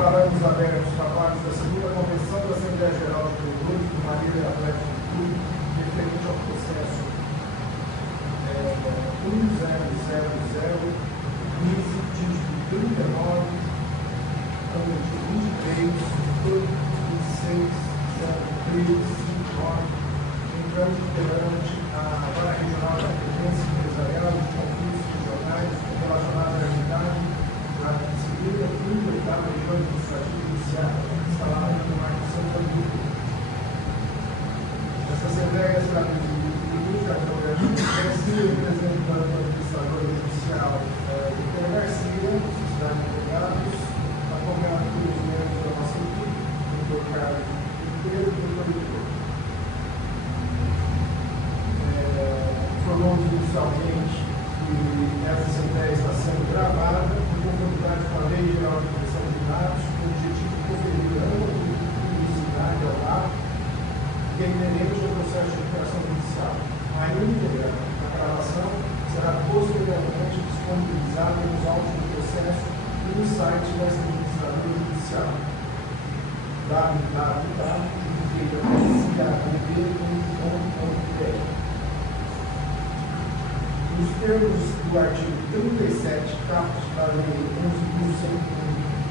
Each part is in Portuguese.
declaramos abertos os trabalhos da segunda Convenção da Assembleia Geral de Vereadores do Marília Atlético Clube, referente ao processo 1000-39, ano de 23/26/03/59, entrando perante a Vara Regional da Previdência Empresarial de conflitos regionais relacionados à atividade na segunda e oitava região administrativa judiciária, instalada no Marco Santo Antônio. Essa Assembleia será presidida pelo Garcia, representando o administrador judicial Vitor Garcia, Sociedade de Advogados, acompanhado pelos membros da nossa equipe, Dr. Carlos Pinheiro e Dr. Vitor. Informamos inicialmente que essa Assembleia está sendo gravada em conformidade com a Lei Geral de Proteção de Dados, com o objetivo de conferir ampla publicidade ao ato que é inerente ao processo de recuperação judicial. A íntegra da gravação será posteriormente disponibilizada nos autos do processo e no site desta administradora judicial www.cagb.com.br. Nos termos do artigo 37, caput da Lei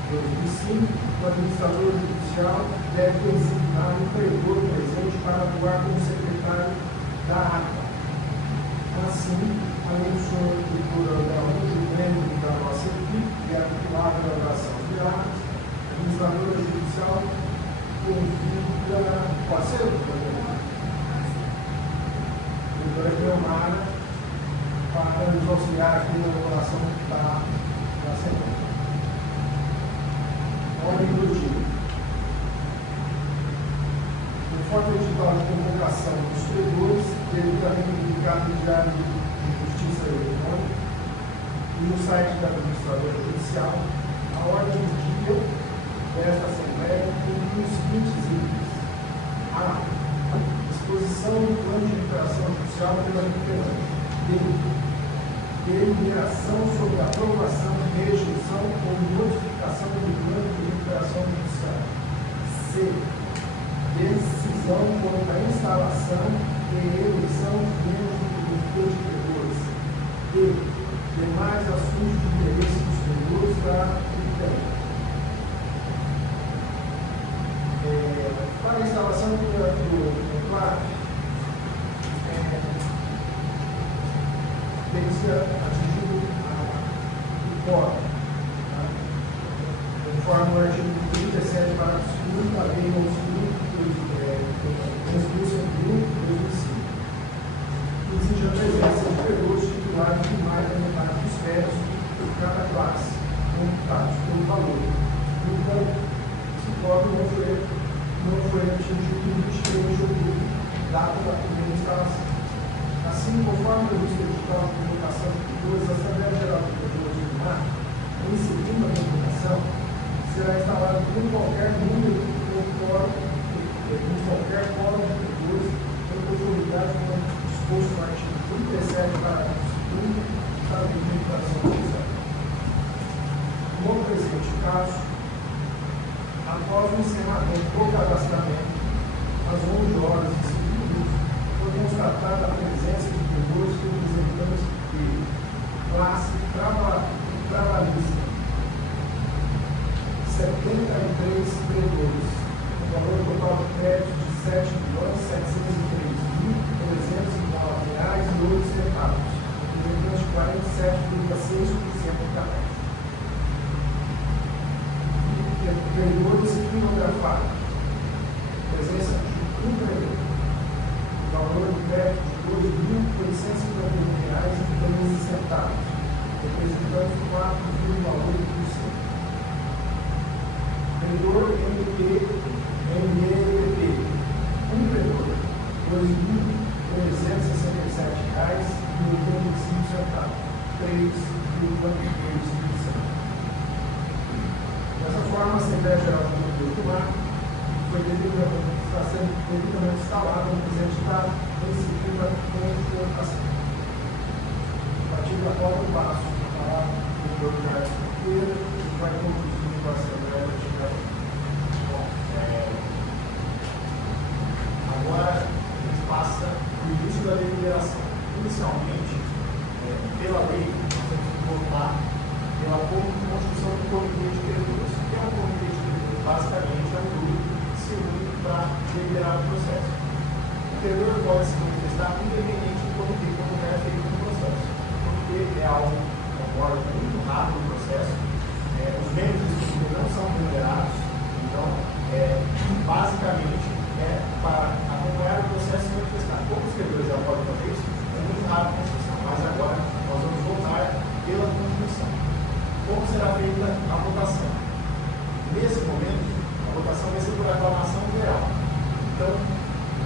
11.101/2005, o administrador judicial deve designar um credor presente para atuar como secretário da ata. Assim, além do senhor Vitor Araújo, membro da nossa equipe, que é titular da elaboração de atos, a administradora judicial convida, pode ser, doutora Cleomara, para nos auxiliar aqui na elaboração da Assembleia. Ordem do dia. Conforme o edital de convocação dos credores, devidamente publicado no Diário de Justiça Eletrônica e no site da administradora judicial, a ordem do dia desta Assembleia inclui os seguintes itens: a. Disposição do plano de recuperação judicial pela requerente. B. Deliberação sobre a aprovação, rejeição ou modificação do plano de recuperação judicial. C. Decisão quanto à instalação e eleição de membros do Comitê de Credores. D. Demais assuntos de interesse dos credores da requerente. Para a instalação do claro, tem que ser atingido o quórum, conforme o artigo 37, parágrafo 2 da Lei 11.101/2005. Exige a presença de credores titulares de mais da metade dos férias por cada classe, computados pelo valor. Então, esse quórum não foi atingido em 23 de outubro, data da primeira instalação. Assim, conforme o visto edital de convocação de credores, a Assembleia Geral de Credores do Mar, em seguida a convocação, será instalada com qualquer número ou quórum, com qualquer quórum de credores, em conformidade com o disposto no artigo 37, parágrafo 2 da Lei de Recuperação Judicial. No presente caso, após o encerramento do cadastramento, às 11h05, foi constatada a presença de credores representantes de classe trabalhista, 73 credores, com valor total de crédito de R$ 7.703.309,08, representante de 47,6% da meta. Credores criptografados, presença de um credor, valor de crédito de R$ 2.851,13, representando 4,8%. Credor MPP, um credor, R$ 2.367,85, 3,3%. Dessa forma, a Assembleia Geral do Rio do Mar está sendo devidamente instalada no presente dado, em seguida da convocação. A partir da qual eu passo a palavra do Dr. Carlos Pinheiro, que vai conduzir a Assembleia Geral. basicamente é um grupo que se une para deliberar o processo. O credor pode se manifestar independente do comitê quando é feito no processo. O comitê é algo, um órgão muito rápido no processo, os membros do comitê não são remunerados, então, basicamente, para acompanhar o processo e manifestar. Como os credores já podem fazer isso, é muito rápido a construção, mas agora nós vamos votar pela Constituição. Como será feita a votação? Nesse momento, a votação vai ser por aclamação geral. Então,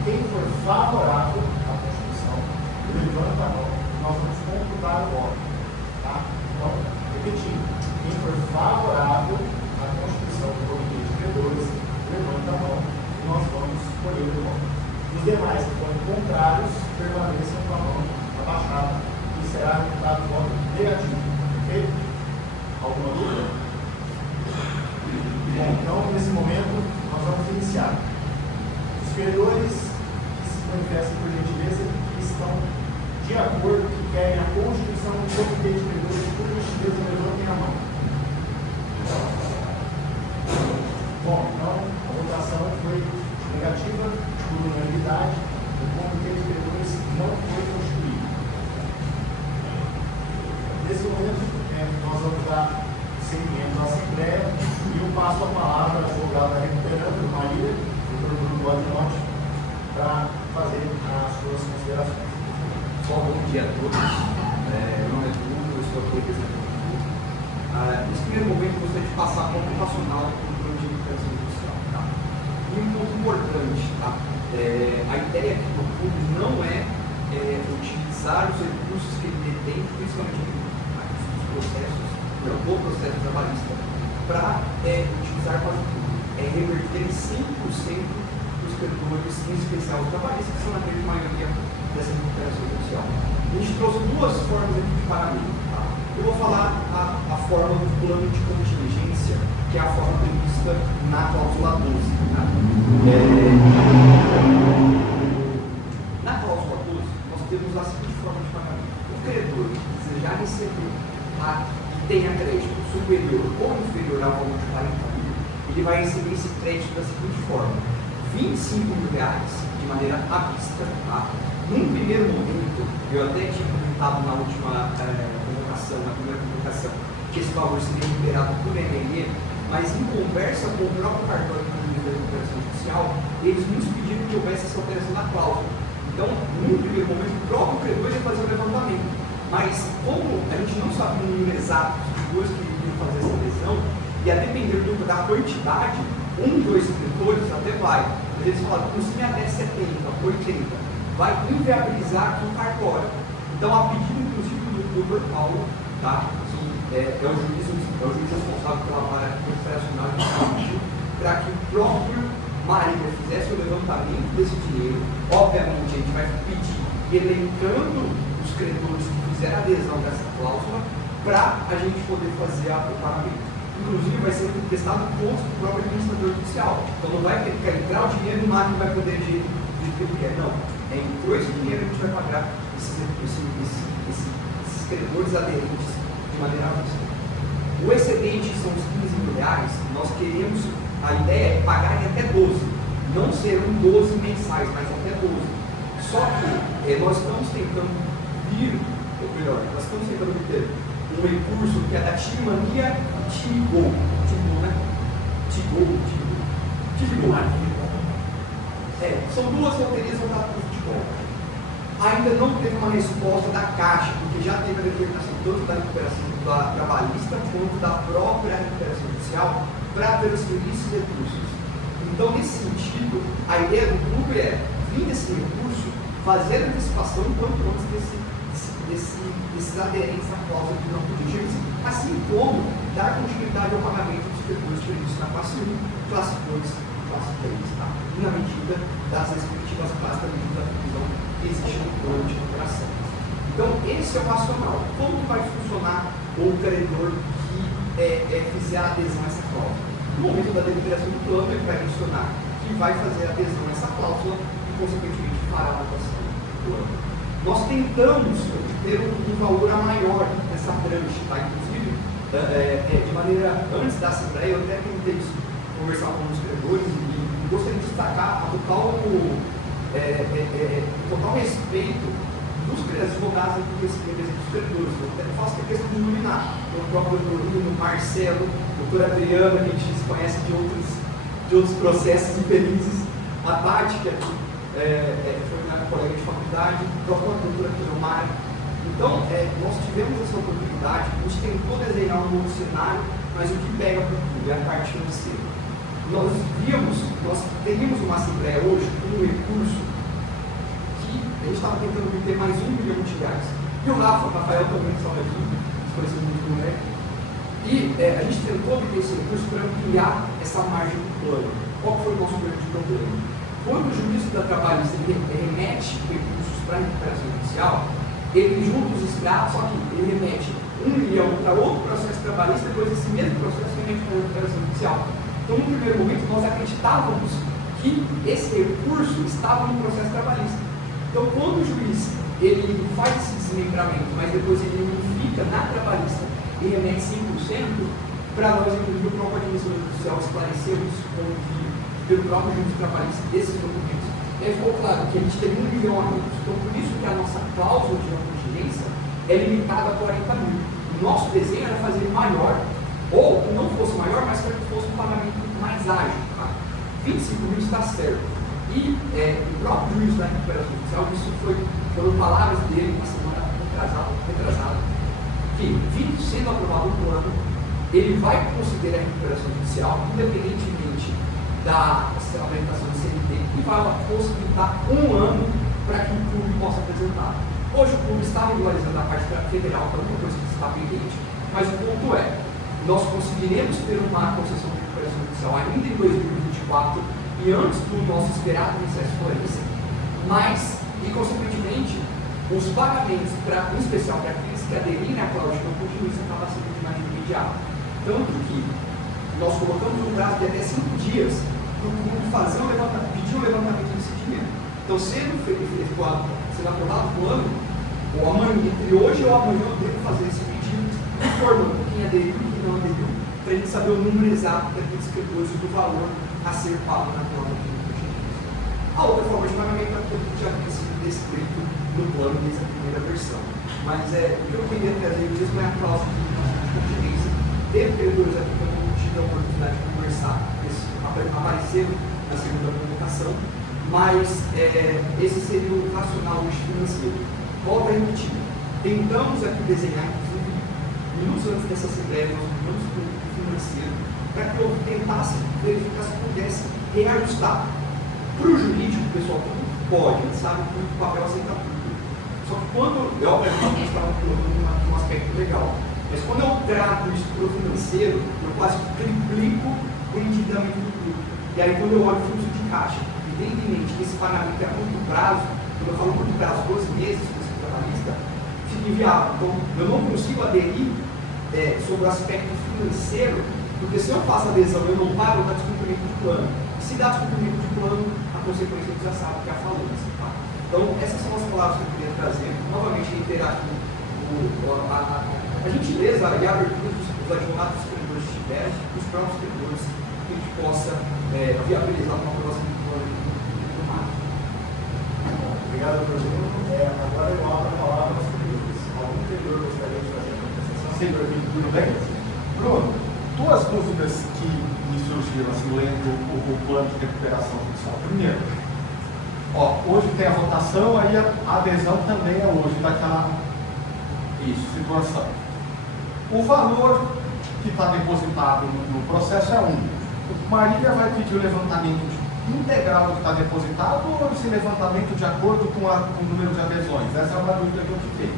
quem for favorável à Constituição, levanta a mão, nós vamos computar o voto. Tá? Então, repetindo, quem for favorável à Constituição do Comitê de Credores, levanta a mão e nós vamos escolher o voto. Os demais que forem contrários, permaneçam com a mão abaixada e será reputado o voto negativo. Ok? Alguma dúvida? Bom, então, nesse momento, nós vamos iniciar. Os credores que se manifestam por gentileza, que estão de acordo, que querem a constituição do Comitê de Credores, por gentileza, levantem a mão. Bom, então, a votação foi negativa, por unanimidade, o Comitê de Credores não foi constituído. Nesse momento, nós vamos dar seguimento à Assembleia e eu passo a palavra à advogada recuperando, Maria, doutor Bruno Godinotti, para fazer as suas considerações. Bom dia a todos. Meu nome é Bruno, eu estou aqui representando. Nesse primeiro momento, eu gostaria de passar para o ocupacional do plano de recuperação judicial. Tá? E um ponto importante, tá? A ideia aqui do clube não é utilizar os recursos que ele detém, principalmente os processos, do processo trabalhista, para utilizar para o clube. É reverter 100% dos credores, em especial os trabalhistas, que são a grande maioria dessa recuperação judicial. A gente trouxe duas formas aqui de pagamento. Tá? Eu vou falar a forma do plano de contingência, que é a forma prevista na cláusula 12. Tá? Na cláusula 12, nós temos a seguinte forma de pagamento. O credor que desejar receber e tenha crédito superior ou inferior ao valor de 40 mil, ele vai receber esse crédito da seguinte forma: R$25 mil de maneira à vista. Tá? Num primeiro momento, eu até tinha comentado na última convocação, na primeira convocação, que esse valor seria liberado por MRE, mas em conversa com o próprio cartório de recuperação judicial, eles nos pediram que houvesse essa alteração da cláusula. Então, num primeiro momento, o próprio credor ia fazer o levantamento. Mas, como a gente não sabe o número exato de pessoas que iriam fazer essa adesão, e a depender da quantidade, 1, 2 credores até vai. Mas eles falaram que se até 70, 80, vai inviabilizar aqui o cartório. Então, a pedido, inclusive, do doutor Paulo, tá? Que é o juiz responsável pela vara operacional de saúde, para que o próprio Maria fizesse o levantamento desse dinheiro. Obviamente, a gente vai pedir, elencando os credores que fizeram adesão dessa cláusula, para a gente poder fazer o pagamento. Inclusive, vai ser testado contra o próprio administrador judicial. Então, não vai ter que entrar o dinheiro no mar que vai poder agir do jeito que ele quer. Não. Entrou esse dinheiro, a gente vai pagar esses credores aderentes de maneira avulsa. O excedente são os R$15 mil. Nós queremos, a ideia é pagar em até 12. Não serão 12 mensais, mas até 12. Só que nós estamos tentando obter um recurso que é da Timania Tigol. São duas loterias voltadas para o futebol. Ainda não teve uma resposta da Caixa, porque já teve a determinação tanto da recuperação trabalhista quanto da própria recuperação judicial para transferir esses recursos. Então, nesse sentido, a ideia do clube é vir desse recurso, fazer a antecipação quanto antes desses aderentes à cláusula de não contingência, assim como dar continuidade ao pagamento dos recursos previstos na classe 1, classe 2 e classe 3, tá? E na medida das respectivas classes da medida da divisão que existe no plano de recuperação. Então, esse é o racional. Como vai funcionar o credor que fizer a adesão a essa cláusula? No momento da deliberação do plano, ele vai mencionar que vai fazer a adesão a essa cláusula e, consequentemente, fará a votação do plano. Nós tentamos ter um valor maior nessa tranche, tá? Inclusive, de maneira, antes da Assembleia, eu até tentei conversar com os credores e gostaria de destacar a total respeito dos advogados e dos credores. Eu faço a questão de iluminar. O próprio Dorino, Marcelo, o doutor Adriano, que a gente se conhece de outros processos infelizes, a Tati, que aqui foi minha colega de faculdade, a própria doutora Quilomar. Então, nós tivemos essa oportunidade, a gente tentou desenhar um novo cenário, mas o que pega para tudo é a parte financeira. Nós teríamos uma assembleia hoje com um recurso que a gente estava tentando obter mais R$1 milhão. E o Rafael também estava aqui, conhecido muito no MEC. E a gente tentou obter esse recurso para ampliar essa margem do plano. Qual foi o nosso grande problema? Quando o juízo da trabalhista remete recursos para a recuperação judicial, ele junta os escravos, só que ele remete R$1 milhão para outro processo trabalhista, depois esse mesmo processo remete para a recuperação judicial. Então, no primeiro momento, nós acreditávamos que esse recurso estava no processo trabalhista. Então, quando o juiz ele faz esse desmembramento, mas depois ele unifica na trabalhista e remete 5%, para nós, inclusive, o próprio administrador judicial esclarecemos com o envio pelo próprio juiz trabalhista desses documentos. E aí ficou claro que a gente tem R$1 milhão a menos. Então, por isso que a nossa cláusula de não contingência é limitada a 40 mil. O nosso desenho era fazer maior, ou que não fosse maior, mas que fosse um pagamento mais ágil. Tá? 25 mil está certo. E o próprio juiz da recuperação judicial, isso foram palavras dele na semana retrasada, que, sendo aprovado o plano, ele vai considerar a recuperação judicial, independentemente da apresentação do CNT, e vai possibilitar 1 ano para que o clube possa apresentar. Hoje o clube está regularizando a parte federal, que é uma coisa que está pendente, mas o ponto é, nós conseguiremos ter uma concessão de recuperação judicial ainda em 2024 e antes do nosso esperado processo forense, mas, e consequentemente, os pagamentos, em especial para aqueles que aderirem à cláusula de não contingência, acabam sendo de maneira imediata. Tanto que nós colocamos um prazo de até 5 dias para o clube pedir um levantamento desse dinheiro. Então, sendo aprovado o plano, ou amanhã, entre hoje ou amanhã, eu devo fazer esse pedido, informando quem aderiu e quem não aderiu, para a gente saber o número exato daqueles credores e do valor a ser pago na prova de contingência. A outra forma de pagamento é aquilo que já tinha sido descrito no plano desde a primeira versão. Mas o que eu queria trazer mesmo é a cláusula de contingência. Teve credores aqui que eu não tive a oportunidade de conversar, eles apareceram na segunda comunicação, mas esse seria o racional financeiro. Volto a repetir, tentamos aqui desenhar, inclusive, minutos antes dessa assembleia, nós mudamos para o financeiro, para que eu tentasse verificar se pudesse reajustar. Para o jurídico, o pessoal tudo pode, a gente sabe que o papel aceita tudo. Só que quando, obviamente, nós estávamos colocando um aspecto legal, mas quando eu trago isso para o financeiro, eu quase triplico o endividamento do clube. E aí, quando eu olho o fluxo de caixa, e tendo em mente que esse pagamento é a curto prazo, quando eu falo curto prazo, 12 meses, lista, fica inviável. Então, eu não consigo aderir sobre o aspecto financeiro, porque se eu faço adesão e eu não pago, dá descumprimento de plano. E se dá descumprimento de plano, a consequência a gente já sabe que é a falência. Tá? Então, essas são as palavras que eu queria trazer. Novamente, reiterar aqui a gentileza e a abertura dos advogados dos credores tiveram, os próprios credores, que a gente possa viabilizar uma aprovação do plano do mar. Obrigado, Bruno. Agora eu abro a palavra aos credores. Algum credor gostaria de fazer a manifestação? Sim, tudo bem? Bruno, duas dúvidas que me surgiram assim, lendo o plano de recuperação judicial. Primeiro, hoje tem a votação, aí a adesão também é hoje daquela situação. O valor que está depositado no processo é o Marília vai pedir o levantamento integral do que está depositado ou esse levantamento de acordo com o número de adesões? Essa é uma dúvida que eu fiquei.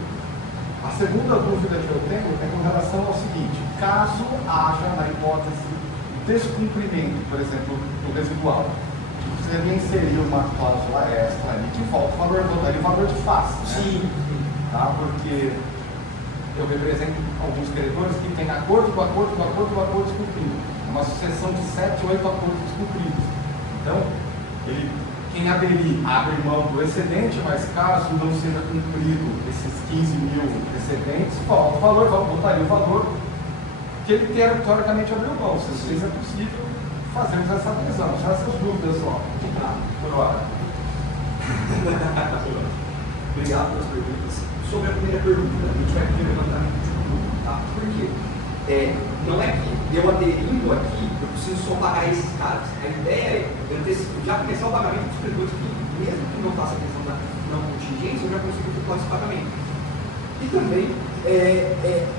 A segunda dúvida que eu tenho é com relação ao seguinte: caso haja, na hipótese de descumprimento, por exemplo, do residual, você deve inserir uma cláusula extra ali que volta o valor, voltaria o valor de face, né? Sim. Tá? Porque eu represento alguns credores que têm acordo descumprido. Uma sucessão de 7, 8 acordos descumpridos. Então, quem aderir abre mão do excedente, mas caso não seja cumprido esses 15 mil excedentes, volta o valor, voltaria o valor que ele teoricamente abriu mão. Se é possível fazemos essa adesão. Só essas dúvidas só. Por hora. Obrigado pelas perguntas. Sobre a primeira pergunta, a gente vai pedir levantamento de grupo, tá? Por quê? Não é que eu aderindo aqui, eu preciso só pagar esses caras. A ideia é já começar o pagamento dos credores que, mesmo que não faça a questão da não contingência, eu já consigo efetuar esse pagamento. E também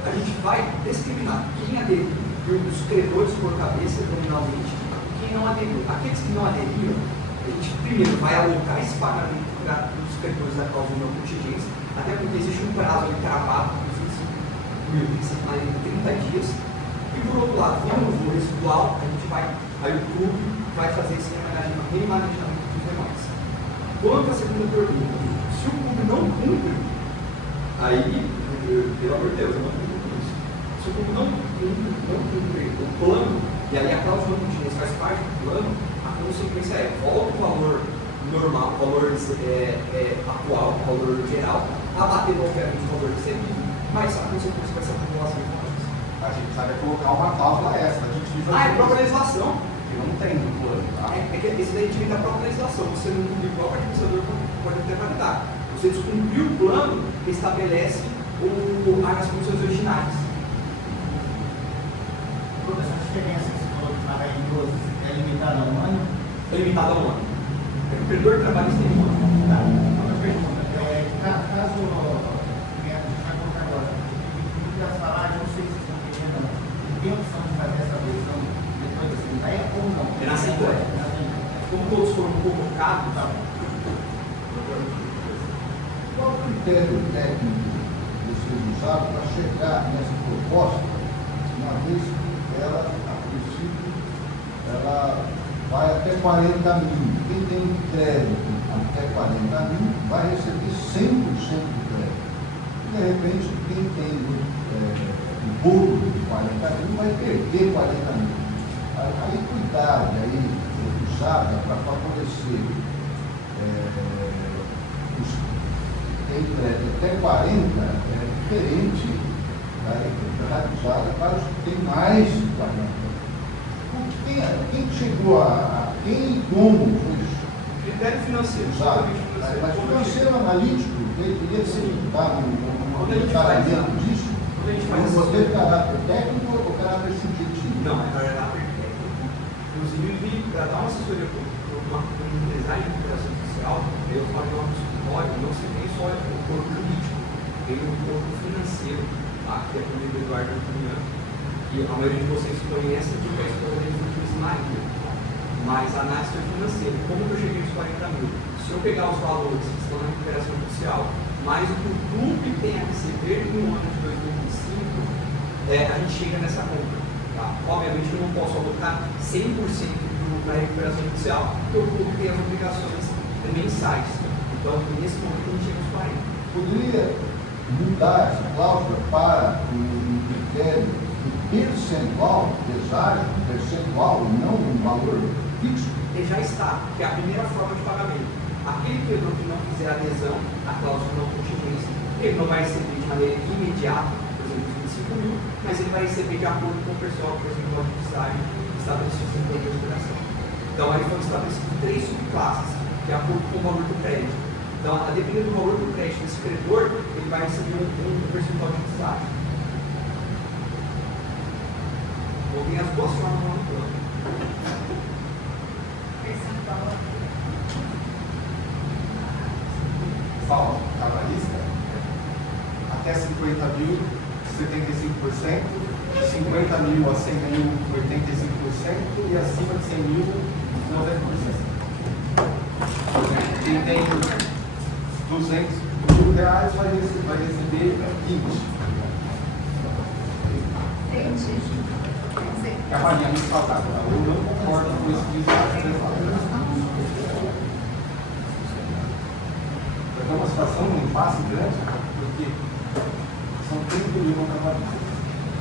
a gente vai discriminar quem aderiu, os credores por cabeça nominalmente, quem não aderiu. Aqueles que não aderiram, a gente primeiro vai alocar esse pagamento para os credores da cláusula de não contingência, até porque existe um prazo ali cravado, tem que ser mais de 30 dias. E por outro lado, vamos no residual, a gente vai, aí o clube vai fazer esse remanejamento dos demais. Quanto à segunda pergunta, se o clube não cumpre, aí, pelo amor de Deus, eu não cumpro com isso. Se o clube não cumpre o plano, e aí a cláusula de contingência faz parte do plano, a consequência é volta o valor normal, o valor atual, o valor geral, abatendo obviamente o valor recebido, mas a consequência vai ser a acumulação de valores. A gente precisaria colocar uma cláusula extra aditiva. É própria legislação. Que não tem no plano, tá? É que esse daí vem da própria legislação. Você não cumprir o próprio administrador pode até validar. Você descumprir o plano, estabelece as funções originais. Essa diferença que você falou de pagar em 12 é limitada a um ano? É limitado a um ano. O credor trabalhista tem um ano. Tá. Outra pergunta. Caso a gente vai colocar agora, o salário, não sei se vocês estão querendo, tem opção de fazer essa versão depois da Assembleia ou não? É na Assembleia. Como todos foram convocados, tá? Qual o critério técnico que vocês usaram para chegar nessa proposta, uma vez que ela, a princípio, ela vai até 40 mil. Quem tem crédito até 40 mil vai receber 100% do crédito. De repente, quem tem o bolo de 40 mil vai perder 40 mil. A equidade aí usada para favorecer os que têm crédito até 40 é diferente da equidade usada para os que têm mais de 40. Quem chegou quem e como foi isso? Critério financeiro. Usado. Mas financeiro analítico, ele teria que ser dado um detalhamento disso. Quando a gente faz Mas essa você caráter técnico ou caráter subjetivo? Não, é caráter técnico. Inclusive, para dar uma assessoria para um empresário de recuperação social, eu falo de um escritório, não se tem só o corpo jurídico, tem o corpo financeiro, tá? Que é o do Eduardo Antoniano, que a maioria de vocês conhece porque é a escola dele foi Cris Maria. Mas a análise financeira, como eu cheguei nos 40 mil? Se eu pegar os valores que estão na recuperação social, mais o que o clube tem a receber no ano de 2005, a gente chega nessa conta. Tá? Obviamente eu não posso alocar 100% na recuperação social, porque o clube tem as obrigações mensais. Então, nesse momento, a gente chega nos 40. Poderia mudar essa cláusula para um critério de percentual, deságio, percentual, e não um valor fixo? Ele já está, que é a primeira forma de pagamento. Aquele credor que não fizer adesão à cláusula de não contingência, ele não vai receber de maneira imediata, por exemplo, 25 mil, mas ele vai receber de acordo com o pessoal, por exemplo, de deságio estabelecido no plano de recuperação. Então, aí foram estabelecidas 3 subclasses, de acordo com o valor do crédito. Então, a depender do valor do crédito desse credor, ele vai receber um percentual de deságio. Ou tem as duas formas no plano. Paulo, trabalhista, até 50 mil, 75%, de 50 mil a 100 mil, 85%, e acima de 100 mil, 90%. Por exemplo, quem tem 200 mil reais vai receber 20. É a variante saudável. Eu não concordo com esse desastre. É uma situação, um impasse grande, porque são 30 mil trabalhistas.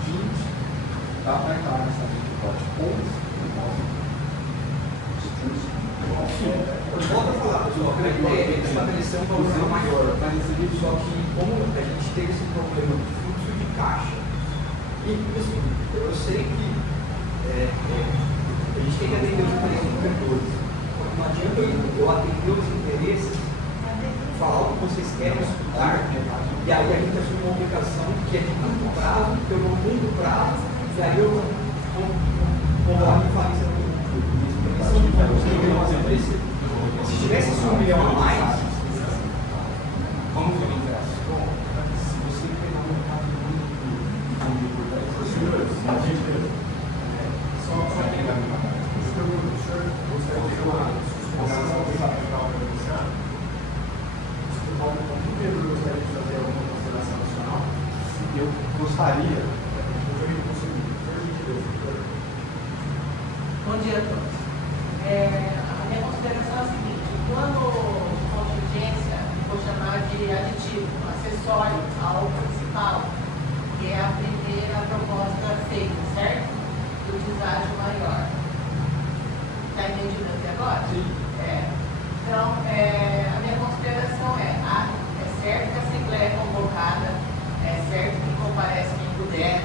20 dá para entrar nessa dificuldade. 11 Volto a falar, pessoal, a ideia é estabelecer um valor maior, só que como a gente teve esse problema de fluxo de caixa, e assim, eu sei que a gente gente tem que atender os interesses dos credores. Não adianta eu atender os interesses, falar o que vocês querem escutar, e aí a gente assume uma obrigação que é de curto prazo, que eu no longo prazo, e aí eu vou lá e falei isso aqui. Se tivesse esse 1 milhão a mais, vamos ver o ingresso. Bom, se você pegar um mercado muito por 10 Só que o senhor gostaria de ter uma suspensão para organizar? O Pedro gostaria de fazer alguma consideração nacional? eu gostaria. Bom dia a todos. A minha consideração é a seguinte: o plano de contingência, vou chamar de aditivo, acessório ao principal, que é a primeira proposta feita, certo? Do deságio maior. Está entendido até agora? Sim. Então, a minha consideração é certo que a Assembleia é convocada, é certo que comparece quem puder,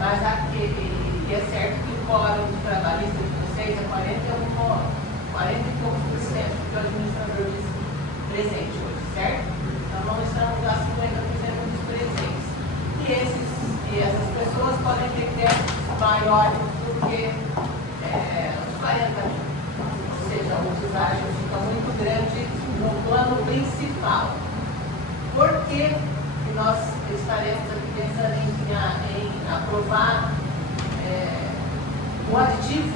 mas e é certo que o quórum de trabalhista de vocês é 40 e poucos por cento que o administrador disse presente hoje, certo? Então não estamos a 50% dos presentes. E essas pessoas podem ter créditos maiores do que os 40 mil. Ou seja, o deságio fica muito grande no plano principal. Por que nós estaremos aqui pensando em aprovar o aditivo?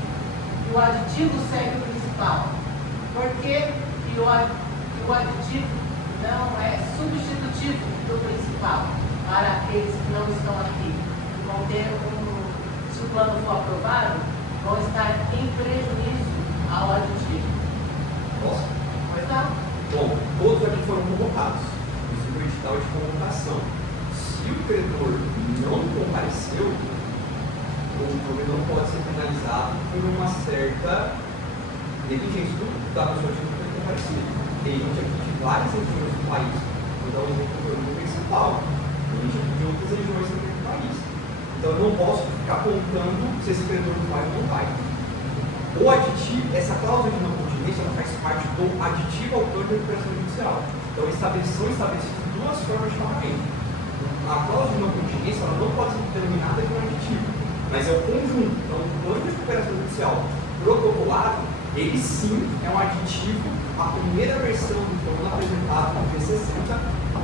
E o aditivo segue o principal. Por que o aditivo não é substitutivo do principal para aqueles que não estão aqui? Vão ter se o plano for aprovado, vão estar em prejuízo ao aditivo. Posso? Pois não? Bom, todos aqui foram convocados. Inclusive o edital de convocação. Se o credor não compareceu, o provedor não pode ser penalizado por uma certa negligência da pessoa que não tem comparecido. Tem gente aqui de várias regiões do país. Vou dar um exemplo do principal. Tem gente aqui de outras regiões do país. Então eu não posso ficar contando se esse credor vai ou não vai. O aditivo, essa cláusula de não contingência, ela faz parte do aditivo ao plano de recuperação judicial. Então são estabelecidas duas formas de pagamento. A cláusula de não contingência ela não pode ser determinada como aditivo, mas é o conjunto. Então, o plano de recuperação judicial protocolado, ele sim é um aditivo à primeira versão do plano apresentado no P60,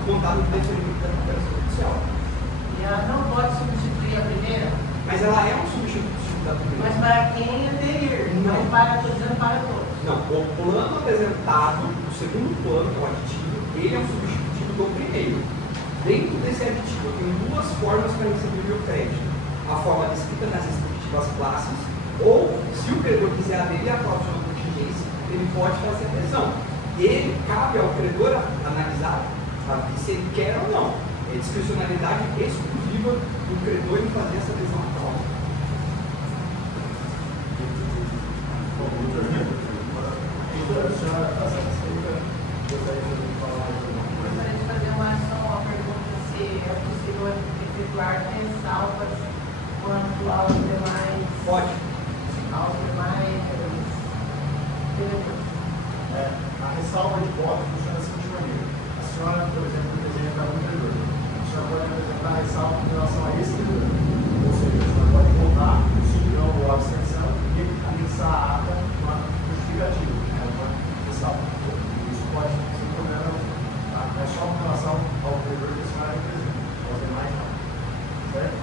contado no deferimento da recuperação judicial. E ela não pode substituir a primeira? Mas ela é um substituto da primeira. Mas para quem aderir, não estou dizendo para todos. Não, o plano apresentado, o segundo plano, que é o aditivo, ele é um substitutivo do primeiro. Dentro desse aditivo, eu tenho duas formas para receber o meu crédito. A forma descrita nas respectivas classes, ou, se o credor quiser aderir à cláusula de contingência, ele pode fazer a adesão. Ele, cabe ao credor analisar se ele quer ou não. É discricionalidade exclusiva do credor em fazer essa adesão à cláusula. Gostaria de fazer uma pergunta se é possível efetuar ressalvas quanto aos demais. Pode. Aos demais diretores. A ressalva de voto funciona da seguinte maneira. A senhora, por exemplo, representa um credor. A senhora pode apresentar a ressalva em relação a esse credor. Ou seja, a senhora pode votar no sim, não ou abstenção e anexar a ata uma justificativa, uma ressalva. Isso pode ser problema, tá? É só em relação ao credor que a senhora representa. Aos demais não. Certo?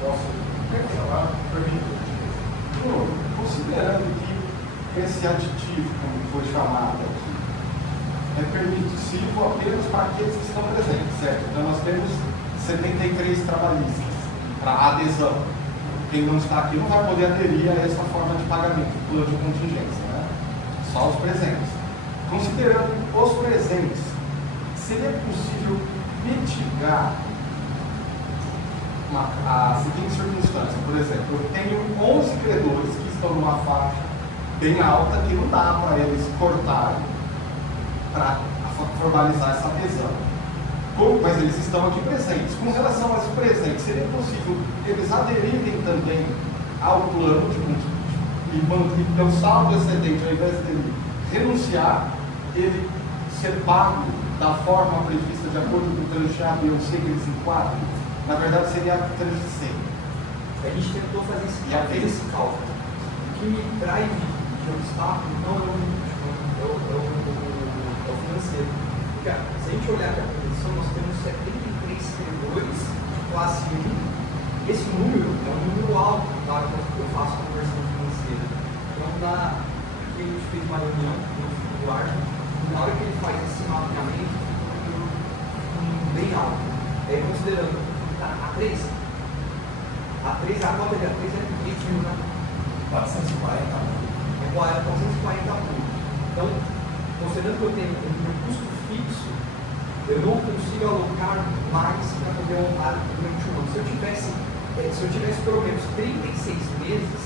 Posso falar? Permito. Considerando que esse aditivo, como foi chamado aqui, é permissivo apenas para aqueles que estão presentes, certo? Então nós temos 73 trabalhistas para adesão. Quem não está aqui não vai poder aderir a essa forma de pagamento, plano de contingência, né? Só os presentes. Considerando os presentes, seria possível mitigar a seguinte circunstância? Por exemplo, eu tenho 11 credores que estão numa faixa bem alta que não dá para eles cortarem para formalizar essa adesão. Mas eles estão aqui presentes. Com relação aos presentes, seria possível eles aderirem também ao plano e pelo saldo excedente, ao invés dele renunciar, ele ser pago da forma prevista de acordo com o trancheado e eu sei que eles enquadram, na verdade seria a 300. A gente tentou fazer esse cálculo. O que me traz de obstáculo não é o financeiro. Porque se a gente olhar para a competição, nós temos 73 credores de classe 1. Esse número é um número alto para que eu faço conversão financeira. Então, aqui a gente fez uma reunião no Arco, e na hora que ele faz esse mapeamento, é um número bem alto. Considerando a 3, a cota de A3 é 3 mil, né? 440 mil. É 440 mil. Então, considerando que eu tenho um meu custo fixo, eu não consigo alocar mais para poder honrar durante um ano. Se eu tivesse pelo menos 36 meses,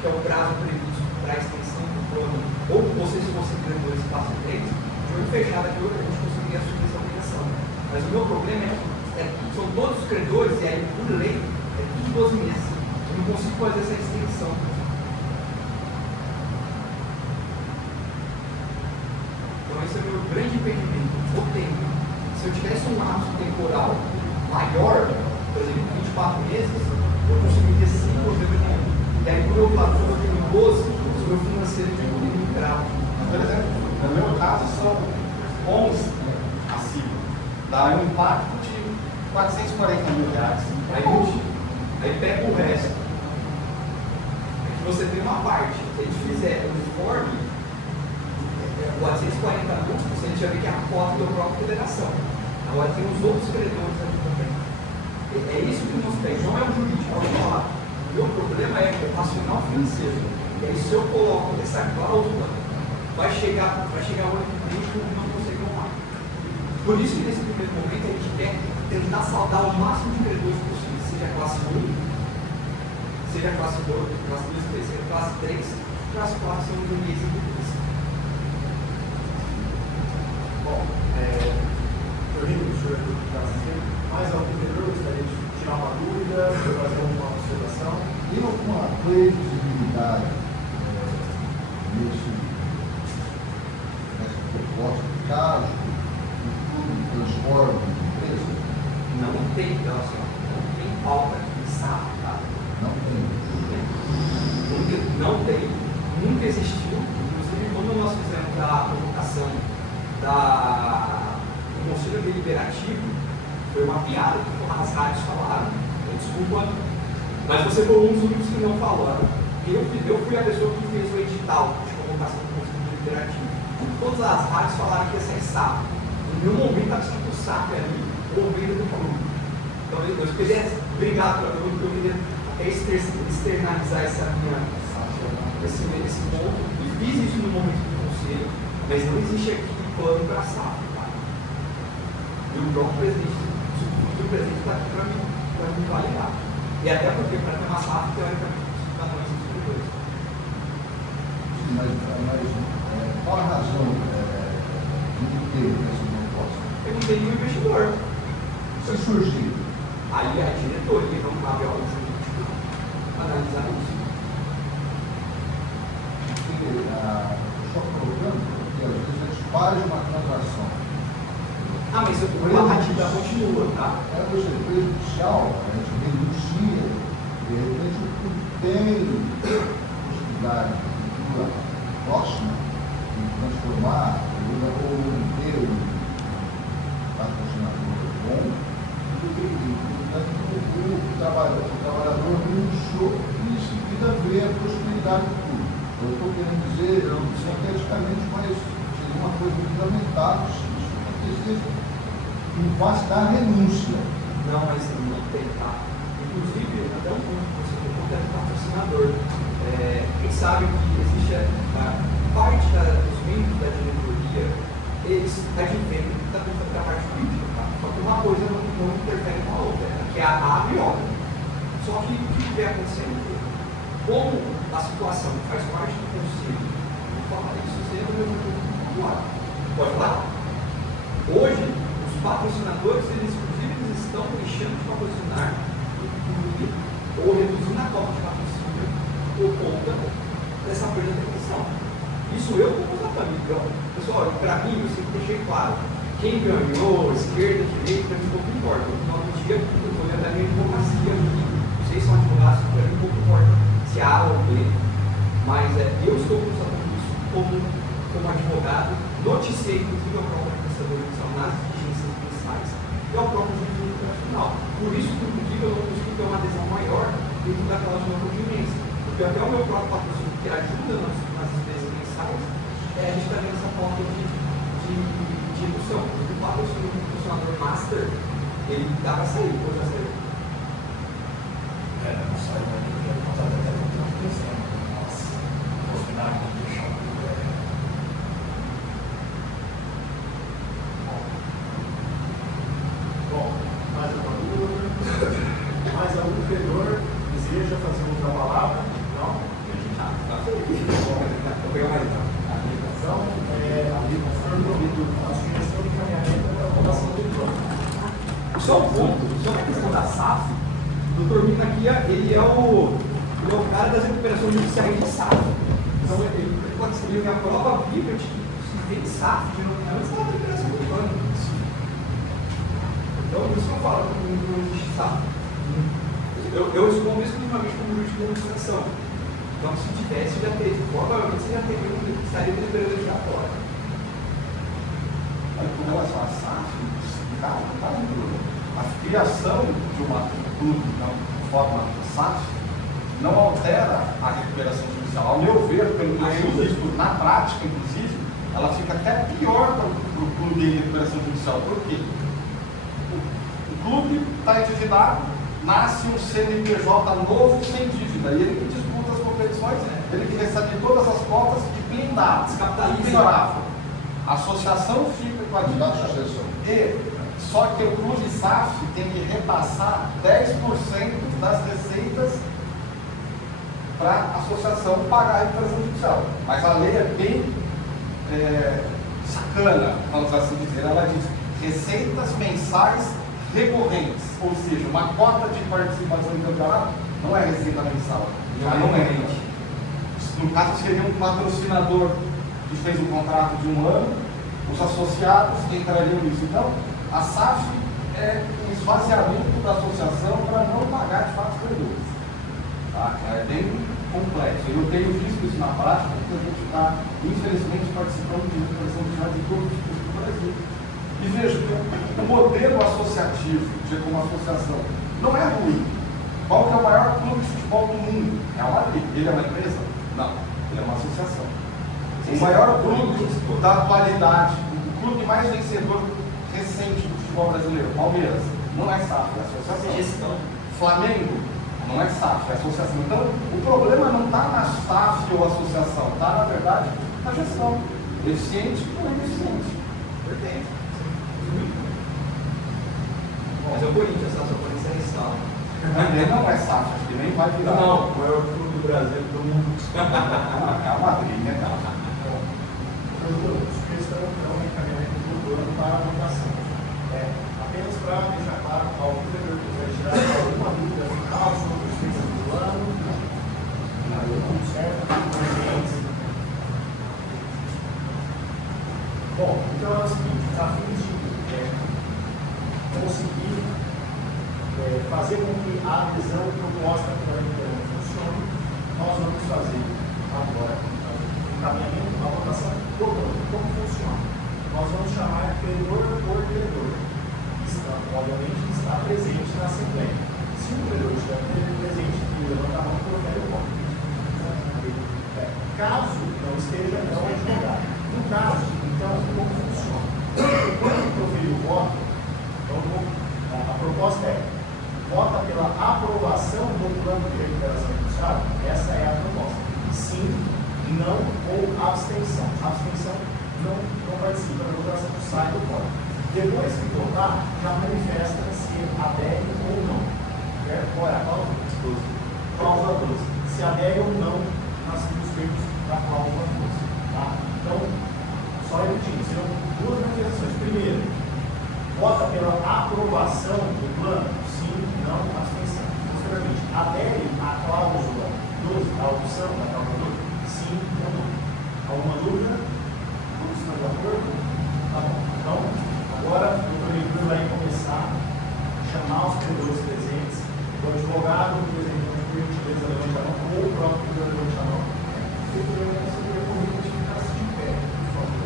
que é o prazo previsto para a extensão do plano, ou vocês fossem credores classe 3, de olho fechado aqui, a gente conseguiria assumir essa obrigação. Mas o meu problema é que são todos os credores, e aí, por lei, é tudo 12 meses. Eu não consigo fazer essa extensão. Então esse é o meu grande impedimento, o tempo. Se eu tivesse um lapso temporal maior, por exemplo, 24 meses, eu conseguiria sim fazer o tempo. E aí, por outro lado, quando eu tenho 12, o meu financeiro tem um nível grave. Por exemplo, no meu caso são 11 acima. Dá um impacto de 440 mil reais. Aí pega o resto. É que você tem uma parte. Se a gente fizer o informe, 440 mil, você já vê que é a cota da própria federação. Agora tem os outros credores aqui também. É isso que nos tem, não é o jurídico. Eu vou falar. O meu problema é o racional financeiro. E aí, se eu coloco essa cláusula, vai chegar o ano que vem e não consegue honrar. Por isso que nesse primeiro momento a gente quer tentar saldar o máximo de credores possível. Seja classe 1, seja classe 2, classe 2, seja classe 3, classe 4 são os níveis indivíduos. Bom, eu lembro do senhor da classe C, mais algum credor gostaria de tirar uma dúvida, fazer alguma observação? Tem alguma previsibilidade nessa proposta, caso o clube transforme em empresa? Não tem, não tem pauta de SAF, tá? Não tem. Não tem, nunca existiu. Inclusive, quando nós fizemos a convocação do Conselho Deliberativo, foi uma piada que as rádios falaram. Desculpa, mas você foi um dos únicos que não falou. Eu fui a pessoa que fez o edital de convocação do Conselho Deliberativo. Todas as rádios falaram que ia ser SAF. No meu momento, estava escrito SAF ali, ouvido do clube. Então, eu queria, obrigado pela pergunta, eu queria externalizar esse ponto. E fiz isso no momento do conselho, mas não existe aqui plano para SAF. Tá? E o próprio presidente, o presidente está aqui para me validar. E até porque para ter uma SAF, teoricamente, para nós distribuidores. Sim, mas qual a razão de ter essa proposta? Eu não tenho nenhum investidor. Se surgir, Aí a diretoria não cabe ao jurídico analisar isso. só colocando que às vezes a gente faz uma transação. Mas a narrativa continua, tá? É o prejudicial, a gente denuncia, de repente o clube tem possibilidade de próxima de transformar ou ter um patrocinador bom, o trabalhador denunciou e em seguida vê a possibilidade do clube. Eu estou querendo dizer, sinteticamente, mas seria uma coisa fundamental se isso acontecesse em face da renúncia. Não, mas não tem, tá? Inclusive, até um ponto que você colocou, que é do patrocinador. A gente sabe que existe parte dos membros da diretoria, eles advêm da parte política, tá? Só que uma coisa não interfere com a outra, que é a abre obra. Só que o que vem acontecendo? Como a situação faz parte do conselho, vou falar isso, você é do meu agora. Pode falar? Hoje, os patrocinadores, eles estão deixando de patrocinar ou reduzindo a cota de patrocínio Isso eu como exatamente. Então, pessoal, para mim, eu sempre deixei claro. Quem ganhou, esquerda, direita, pouco importa. No final do dia, eu estou olhando a minha advocacia aqui. Vocês são advogados, para mim pouco importa se A ou B. Mas eu estou constatando isso como advogado. Noticiei, inclusive, a própria prestadora judicial nas diligências judiciais e ao próprio juiz internacional. Por isso, inclusive, eu não consigo ter uma adesão maior dentro daquela de uma convivência. Porque até o meu próprio patrocínio, que ajuda nas despesas mensais, a gente está vendo essa falta de redução. O patrocínio do funcionador master, ele dá para sair, ou já saiu? Não saiu, mas eu quero contar até o que está acontecendo. Nossa, possibilidade de deixar o Bom, mais alguma dúvida? Mais algum credor deseja fazer uso da palavra? Não? Então, a sugestão de caminhamento é a aprovação do plano. Só um ponto, só uma questão da SAF. O Dr. Mina aqui, ele é o cara das recuperações judiciais de SAF. Então, ele pode escrever minha prova bíblica de se tem SAF, de nomeamento, você está na recuperação do plano. Então, por isso que eu falo que não existe SAF. Eu respondo exclusivamente como juiz de administração. Então, se tivesse, já teria. Provavelmente você já teria estaria deliberando já fora. Com relação à SAF, a criação de uma clube de forma SAF não altera a recuperação judicial. Ao meu ver, pelo que eu visto na prática, inclusive, ela fica até pior para o clube de recuperação judicial. Por quê? O clube está endividado, nasce um CNPJ novo sem dívida, e ele que disputa as competições, ele que recebe todas as cotas e blindado, impiorável. A associação fica com a dívida. Só que o clube SAF tem que repassar 10% das receitas para a associação pagar a recuperação judicial. Mas a lei é bem sacana, vamos assim dizer. Ela diz receitas mensais recorrentes, ou seja, uma cota de participação em campeonato não é receita mensal, não é. No caso, seria um patrocinador que fez um contrato de um ano, os associados entrariam nisso. Então, a SAF é um esvaziamento da associação para não pagar de fato os credores. Tá? É bem complexo. Eu tenho visto isso na prática, porque a gente está, infelizmente, participando de recuperação judicial de todo tipo do Brasil. E veja, o modelo associativo, como associação, não é ruim. Qual que é o maior clube de futebol do mundo? É o Madrid. Ele é uma empresa? Não, ele é uma associação. O maior clube da atualidade, o clube mais vencedor recente do futebol brasileiro, Palmeiras, não é SAF, é associação. Flamengo, não é SAF, é associação. Então, o problema não está na SAF ou associação, está, na verdade, na gestão. Eficiente ou ineficiente. Perfeito. Mas é o Corinthians, a sua polícia é ressalva. Ele não é SAF, acho que nem vai virar. Não, o maior clube do Brasil do mundo. É a Madrid, né, cara? Sugestão então de encaminhamento do plano para a votação. Apenas para deixar claro ao credor que vai tirar alguma dúvida final sobre os feitos do plano. Tudo certo, bom, então é o seguinte, a fim de conseguir fazer com que a adesão proposta pela Liderança funcione, nós vamos fazer agora encaminhamento, a votação do plano. Como funciona? Nós vamos chamar credor por credor. Obviamente está presente na Assembleia. Se o credor estiver presente e levantar a mão, profere o voto. Caso não esteja, não é advogado. No caso, então, como funciona? Quando proferir o voto, a proposta é vota pela aprovação do plano de recuperação judicial. Essa é a proposta. Sim, não ou abstenção. Abstenção não participa da votação, sai do voto. Depois que votar, já manifesta se adere ou não. Qual é a cláusula? Cláusula 12. Se adere ou não nas termos da cláusula 12. Tá? Então, só repetindo, serão duas manifestações. Primeiro, vota pela aprovação do plano, sim, não, abstenção. Posteriormente, adere à cláusula 12, à opção da cláusula 12, sim ou não. A Alguma dúvida? Todos estão de acordo? Tá bom. Então, agora o doutor Igor vai começar a chamar os credores presentes. O advogado, por exemplo, por gentileza, levanta a mão, ou o próprio credor levanta a mão. Eu recomendo que ficasse de pé, por favor.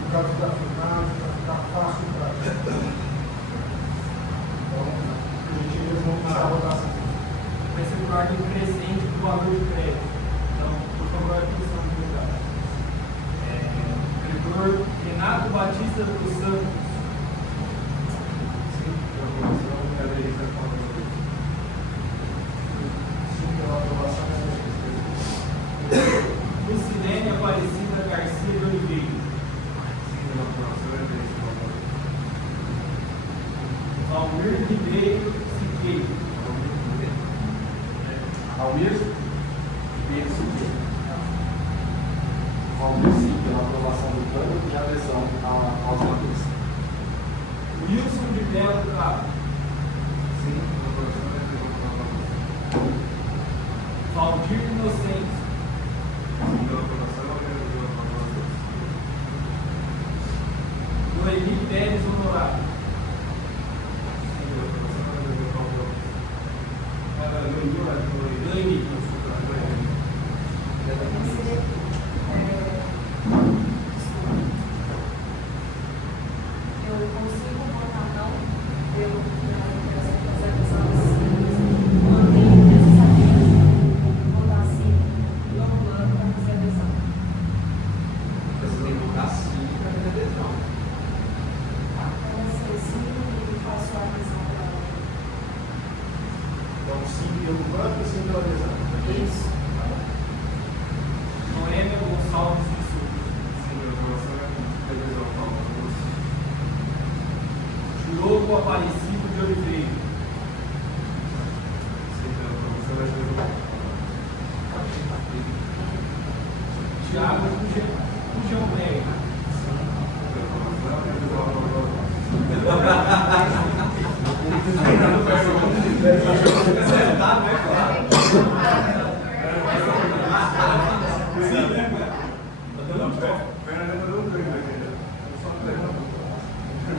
Por causa da filmagem, para ficar fácil para a gente. Então, por gentileza, vamos começar a votação. Vai ser por ordem crescente do valor de crédito. Então, por favor, atenção no lugar. Credor Renato Batista dos Santos. Sim, pela aprovação, Gabrielita Palmeiras. Sim, pela aprovação, Lucilene Aparecida Garcia de Oliveira. sim, pela aprovação, Valmir Ribeiro Siqueira. Almir Ribeiro Siqueira. Valmir, sim, pela aprovação do plano e adesão aos valores. Wilson de Belo Cabo. sim, pela aprovação, Valdir Inocêncio. Noeli Pérez Honorário. Noeli. Eu consigo votar não pelo manter necessariamente votar sim no plano para fazer adesão. Você tem que votar sim para fazer adesão. Então, assim, sim, e faço a adesão para Então, sim, pelo banco e sim pela adesão. isso. Noêmia Gonçalves de Souza. Sim, pela aprovação, adesão, Palmeiras. Diogo Aparecido de Oliveira. Sim, pela aprovação, adesão. Tiago Pujão Negra.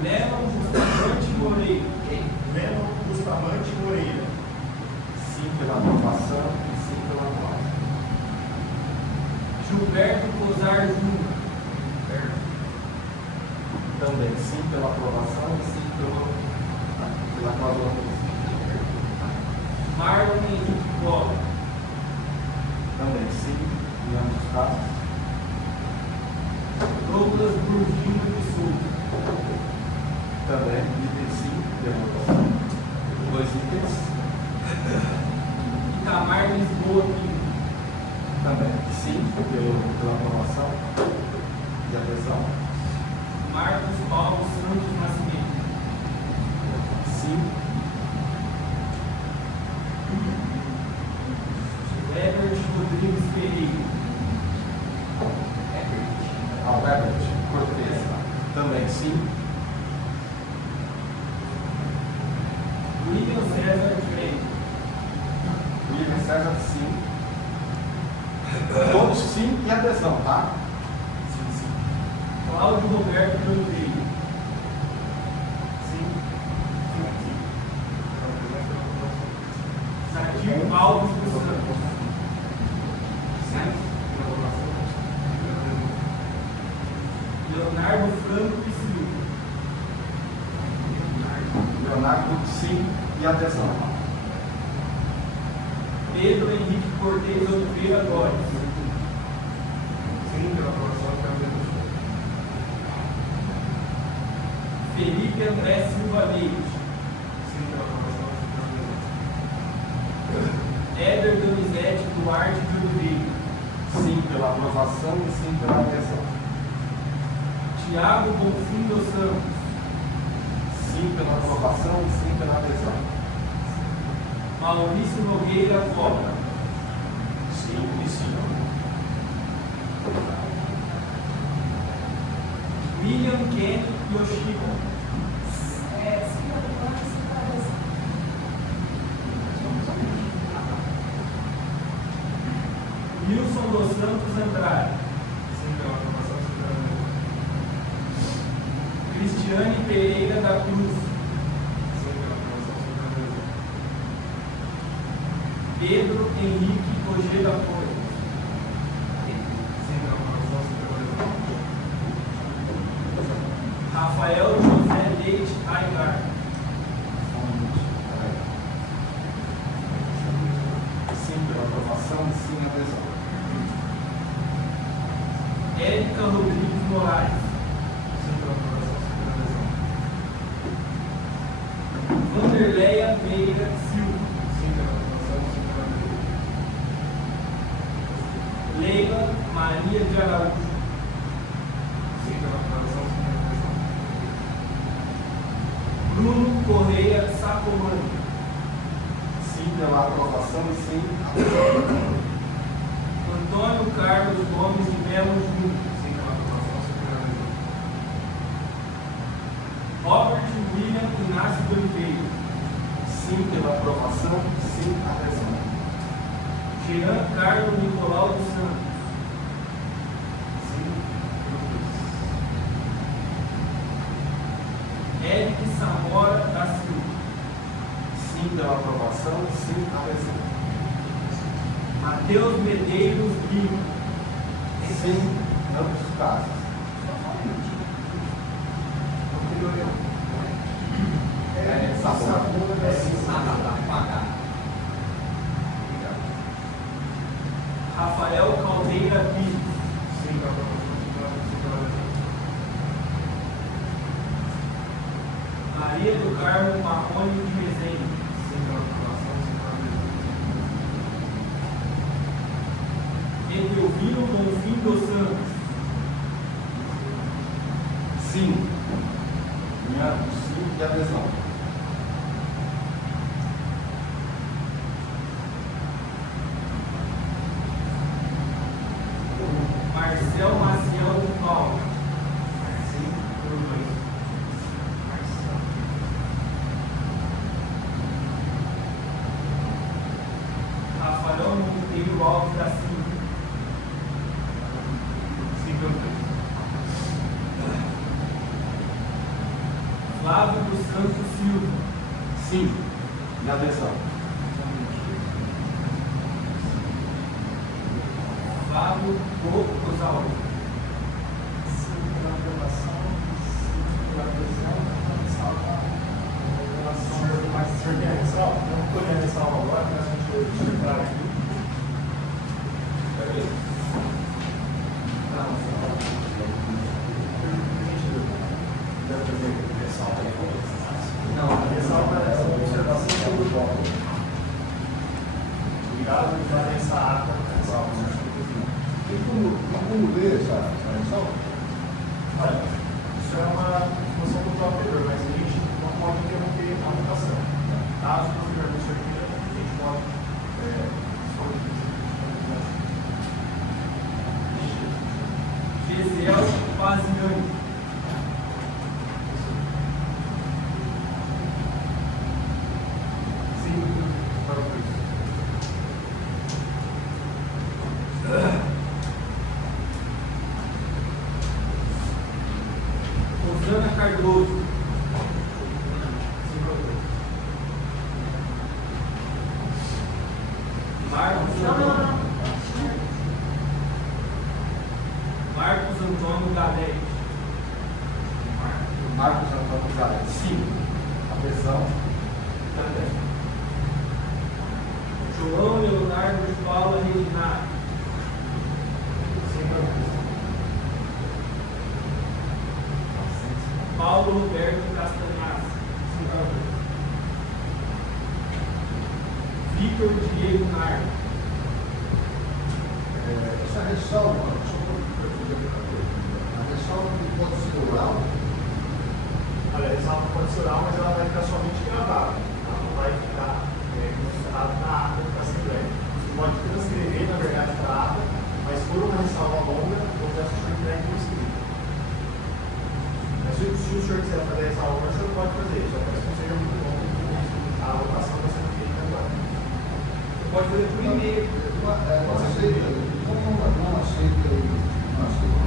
Lennon Bustamante Moreira. Leno Bustamante Moreira. Sim, pela aprovação e sim pela aprovação. Gilberto Cozar Júnior. Também sim pela aprovação e sim pela aprovação. Marlon Henrique Costa. Também sim, em ambos os casos. Douglas Burgino de Souza. Também, item sim, pela aprovação. Dois itens. Itamar Lisboa Pinto. Também sim, pela aprovação e adesão. Marcos Paulo Santos Nascimento. Sim, Herbert Rodrigues Ferreira. Albert Cortez. Também sim. William César Freire. William César, sim. Todos sim e adesão, tá? Cláudio Roberto de Oliveira. Sadir Alves dos Santos. Leonardo Franco e Silva. Leonardo, sim e adesão. Pedro Henrique Cortez Oliveira Góes. Sim, pela aprovação, adesão. Felipe André Silva Leite. Sim, pela aprovação, adesão. Éder Donizete Duarte de Oliveira. Sim pela aprovação e sim pela adesão. Tiago Bonfim dos Santos. Sim pela aprovação e sim pela adesão. Maurício Nogueira Cobra. Sim e sim. William Kenny Yoshiko. Sim, pelo plano e sim pela adesão. Wilson dos Santos Andrade. Cristiane Pereira da Cruz. Pedro Henrique Ojeda Flores. Rafael José Leite Aguilar. Sim, pela aprovação, sim, adesão. Érica Rodrigues Moraes. Sim, pela aprovação, sim, adesão. Vanderleia Meira Silva. Sim, pela aprovação, sim, adesão. Leila Maria de Araújo. Sim, pela aprovação, sim, adesão. Bruno Correia Sacomani. Sim, pela aprovação e sim, adesão. Antônio Carlos Gomes de Melo Júnior. Sim, pela aprovação, sim, adesão. Robert William Inácio de Oliveira. Sim, pela aprovação, sim, adesão. Jean Carlos Nicolau dos Santos. Sim, Eric Samora da Silva. sim, pela aprovação, sim, adesão. Matheus Medeiros Lima. Sim, ambos os casos. Rafael Caldeira Pires. Sim, pela aprovação, sim, pela adesão. Maria do Carmo Marrone de Rezende. Sim, pela aprovação, sim, pela adesão. Edelvino Bonfim dos Santos. Sim. Minha sim e adesão. Marcel Maciel de Paulo. Sim, por dois. Rafael Monteiro Alves da Silva. Sim, por dois. Flávio dos Santos Silva. Sim, e adesão. Fábio Rosauro. Sim, pela aprovação, sim, pela adesão, Mas o senhor tem a ressalva? Eu não estou a ressalva agora, mas a gente vai entrar aqui. Deve fazer ressalva aí. Não, a ressalva é essa observação sobre o bloco. Obrigado por dar essa ata. Ressalva. E como ler essa ressalva? Olha, isso é uma função do próprio autor, mas a gente não pode interromper a votação. Caso não tiver no seu dia, a gente pode Gesiel Paziani. Sim, para o dois. Rosana Cardoso. Marcos Antônio Galete. Marcos Antônio Galete. Sim, adesão também. João Leonardo de Paula Reginari. Sim, para o dois. Paulo Roberto Castanhas. Sim, para o dois. Vitor Diego Nardo. Essa ressalva, só para perceber a ressalva que pode ser oral, Olha, a ressalva pode ser oral, mas ela vai ficar somente gravada. Ela não vai ficar registrada na ata da Assembleia. Você pode transcrever, na verdade, para a ata, mas se for uma ressalva longa, eu peço que o senhor entregue por escrito. Mas se o senhor quiser fazer a ressalva longa, o senhor pode fazer. Só peço que não seja muito longo, porque a votação vai ser feita agora. Pode fazer por e-mail. não aceita, não aceita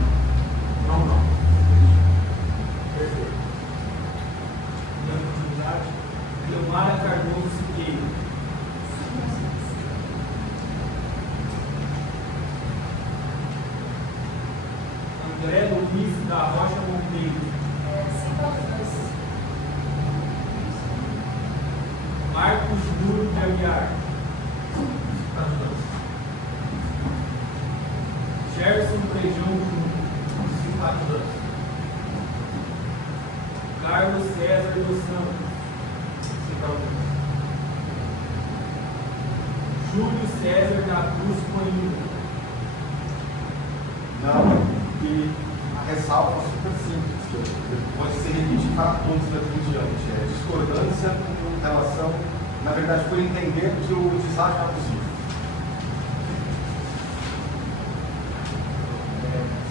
André Luiz da Rocha Monteiro. Sim, todos dois. Marcos Duro de Aguiar. Gerson Prejão Júnior. Carlos César dos Santos. Júlio César da Cruz Coimbra. Não, e a ressalva é super simples, que pode ser repetida para todos daqui em diante. É discordância com relação, na verdade, por entender que o deságio é abusivo.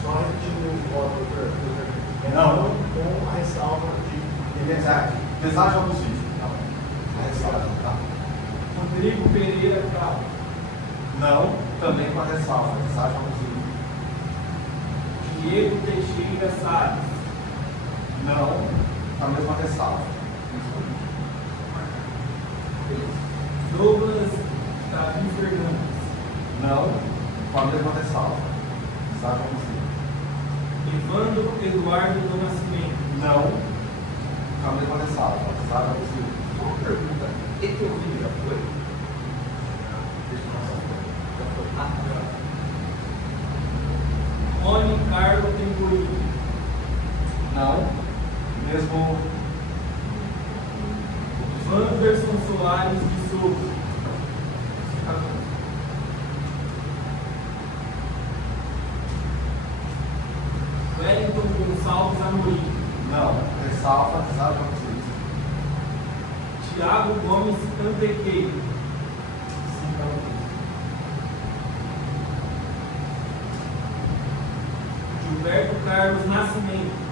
Só repetindo o voto, doutor. Não. Com a ressalva de Deságio abusivo. A ressalva, tá? Rodrigo Pereira Cal. Não, também com a ressalva, deságio abusivo. Diego Teixeira Salles. Não, a mesma ressalva. Douglas Davi Fernandes. Não, com a mesma ressalva. Deságio abusivo. Evandro Eduardo do Nascimento. Não, com a mesma ressalva. Deságio abusivo. Só uma pergunta. Esse teu vídeo já foi? Rony Carlo Temporini. Não, mesmo. Anderson Soares de Souza. Wellington Gonçalves Amorim. Não, ressalva, deságio abusivo. Tiago Gomes Antequeiro. Gilberto Carlos Nascimento.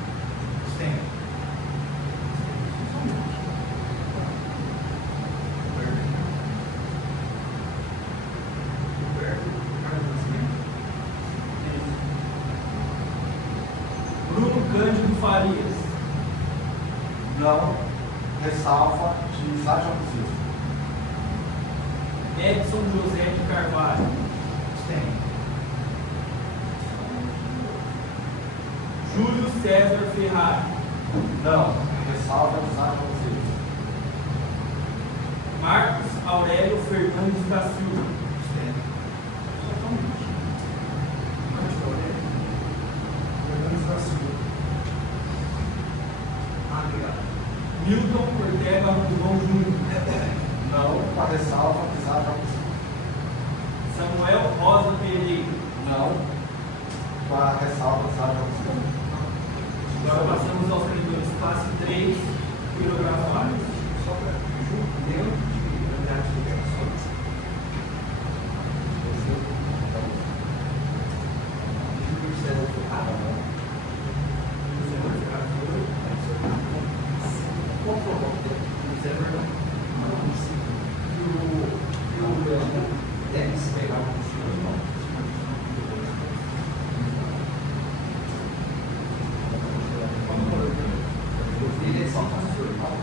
Bruno Cândido Farias. Não, ressalva, deságio abusivo. Edson José de Carvalho. Júlio César Ferrari. Não, ressalva, deságio abusivo. Marcos Aurélio Fernandes da Silva. Fernandes da Silva. Milton Ortega João Júnior. Não, com a ressalva, deságio abusivo. Samuel Rosa Pereira. Não, com a ressalva, deságio abusivo. Agora passamos aos credores classe 3, pirografados. Só para dentro de unidades de operações. Júlio César Ferrari. Júlio César Ferrari. Qual foi o nome dele? Júlio César e o deve se pegar um dos seus nomes. Ele é só funcional.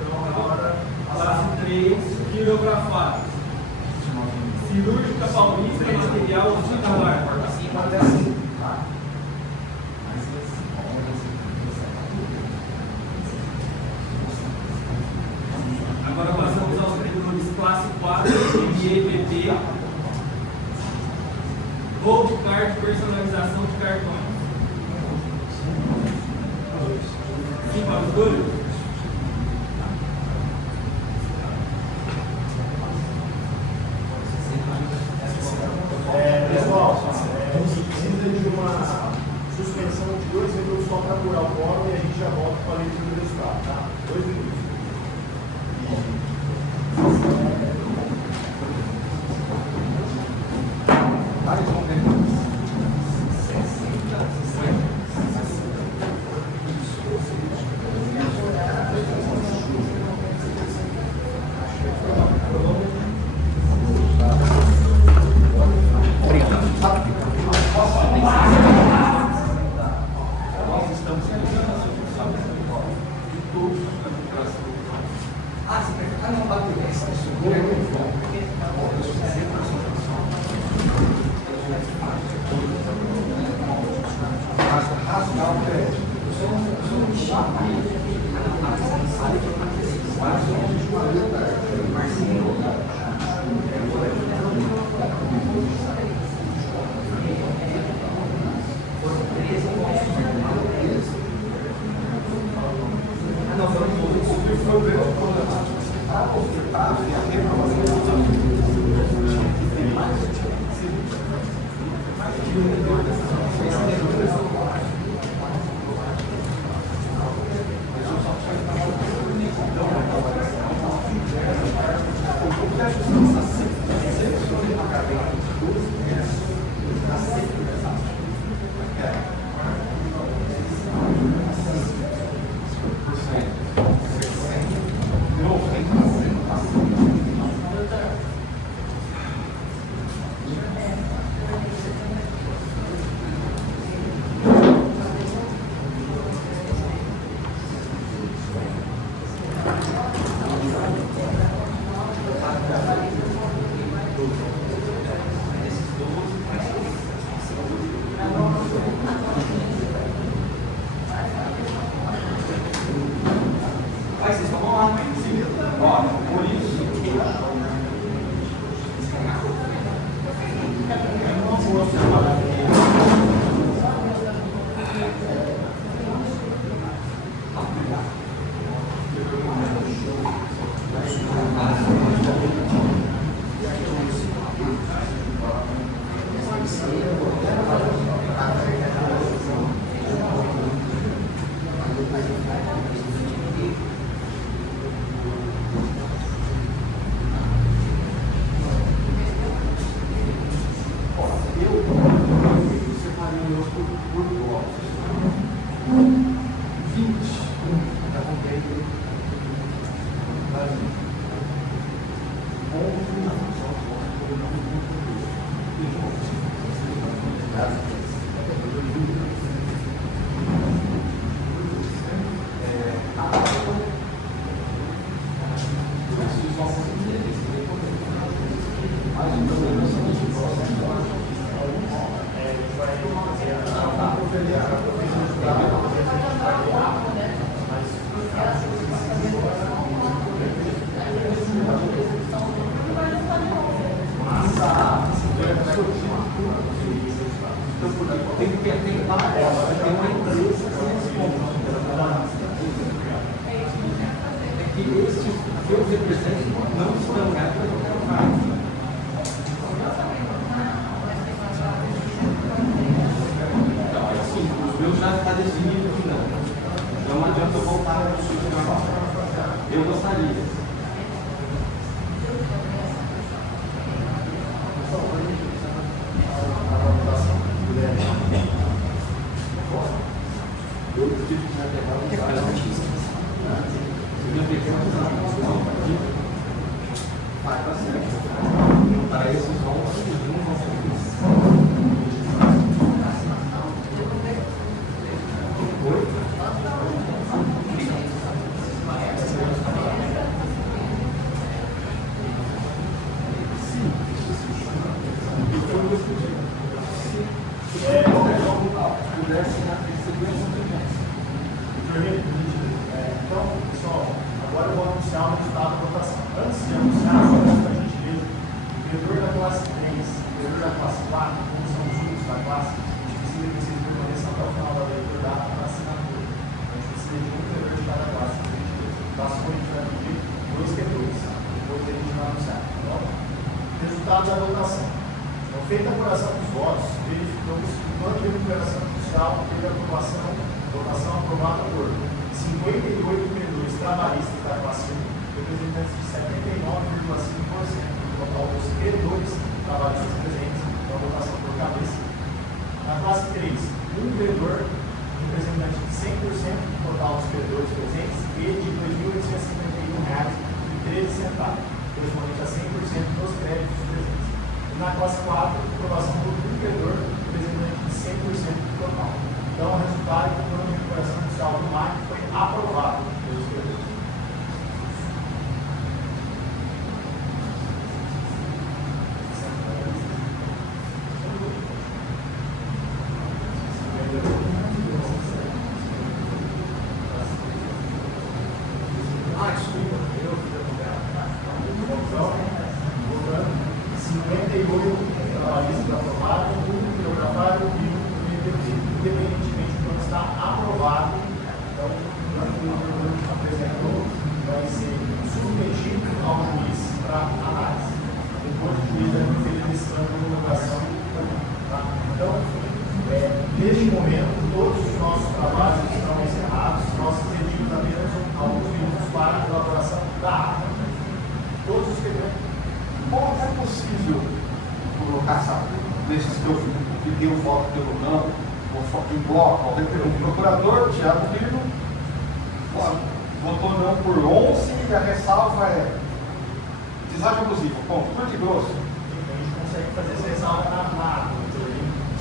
Então agora, classe 3, pirografados. Cirúrgica Paulista, material hospitalar. Até assim, tá? Agora passamos aos credores classe 4, MBPP, Gold Card, personalização de cartões. Sim, para os dois? Pessoal, a gente precisa de uma suspensão de 2 minutos só para apurar o quórum e a gente já volta para a leitura do resultado, tá? 2 minutos. Nós estamos realizando essa função de todos Rasgar o crédito. credor apresentou vai ser submetido ao juiz para análise. Depois o juiz deve ferir a decisão de homologação. Tá? Então, neste momento, todos os nossos trabalhos estão encerrados. Nós pedimos apenas alguns minutos para a elaboração da ata. Todos os requerimentos. Como é possível colocar, sabe, nesses que eu pedi o voto pelo não, o foco em bloco, o procurador, Thiago Lino, votou não por 11 e a ressalva é deságio abusivo, ponto, curto e grosso. A gente consegue fazer essa ressalva na ata.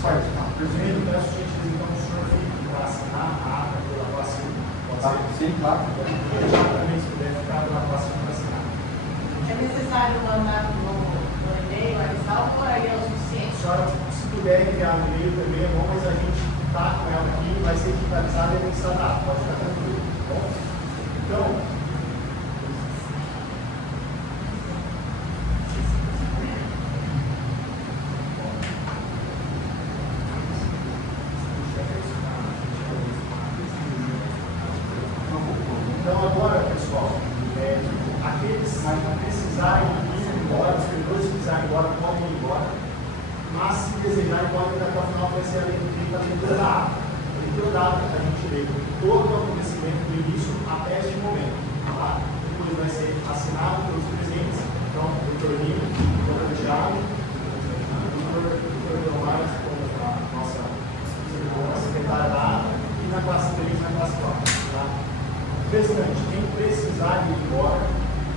Só isso, tá? Primeiro, peço gentileza então o senhor para assinar a ata pela classe 1. Pode Tá? ser? Sim, claro. Também, se puder ficar pela classe 1 para assinar. É necessário mandar no e-mail a ressalva ou aí é o suficiente? A senhora, se puder enviar no e-mail também é bom, mas a gente está com ela aqui, vai ser digitalizada e anexada a ata. Pode ficar tranquilo. Tá bom? Então, agora, pessoal, aqueles que precisarem ir embora, os credores que precisarem ir embora, podem ir embora, mas se desejarem, podem ir até o final para ser a leitura da ata. A leitura da ata que a gente lê todo o acontecimento do início até este momento. Tá? Depois vai ser assinado pelos presentes, então, o doutor Nino, o doutor Thiago, o doutor Leomar, a nossa secretária da ata, e na classe 3 e na classe 4. Tá? Restante, quem precisar ir embora,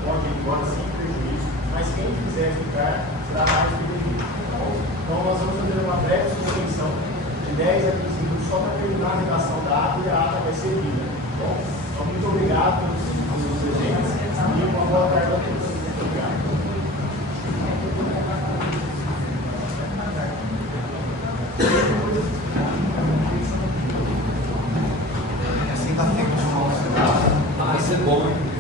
pode ir embora sem prejuízo, mas quem quiser ficar, será mais do devido. Então, nós vamos fazer uma breve suspensão de 10 a 15 minutos só para terminar a redação da ata e a ata vai ser lida. Então, muito obrigado pelos seus presentes e uma boa tarde a todos. Obrigado. Assim dá tempo de uma Vai ser bom, hein?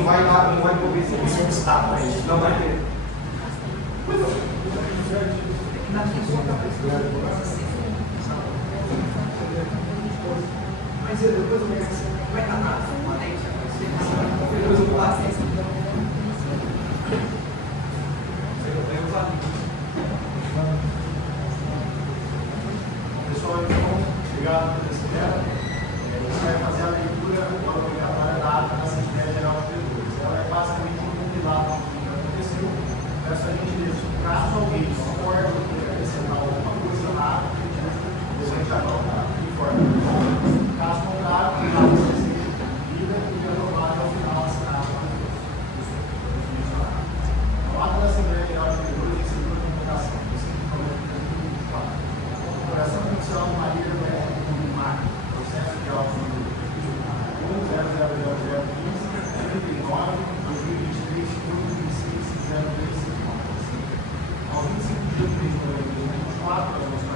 não vai poder ser um obstáculo a isso. Não vai ter. Na sua cabeça. Mas eu depois eu vou assim, vai estar nada, depois eu vou lá assim. Pessoal, então, obrigado por esse tema. Você vai fazer a leitura obrigatória da ata da Assembleia Geral de Credores. Ela é basicamente um compilado do que aconteceu. Peço a gentileza, caso alguém discorde ou queira acrescentar alguma coisa na ata, você já informa. Caso contrário, a ata vai ser lida e aprovada ao final assinada dos mencionados. A ata da Assembleia Geral de Credores recebeu a convocação. Operação judicial de Maria do Mar, processo de auto número 1000015, 2023, 2026, 0354. Aos 25 de outubro de 2024, as nossas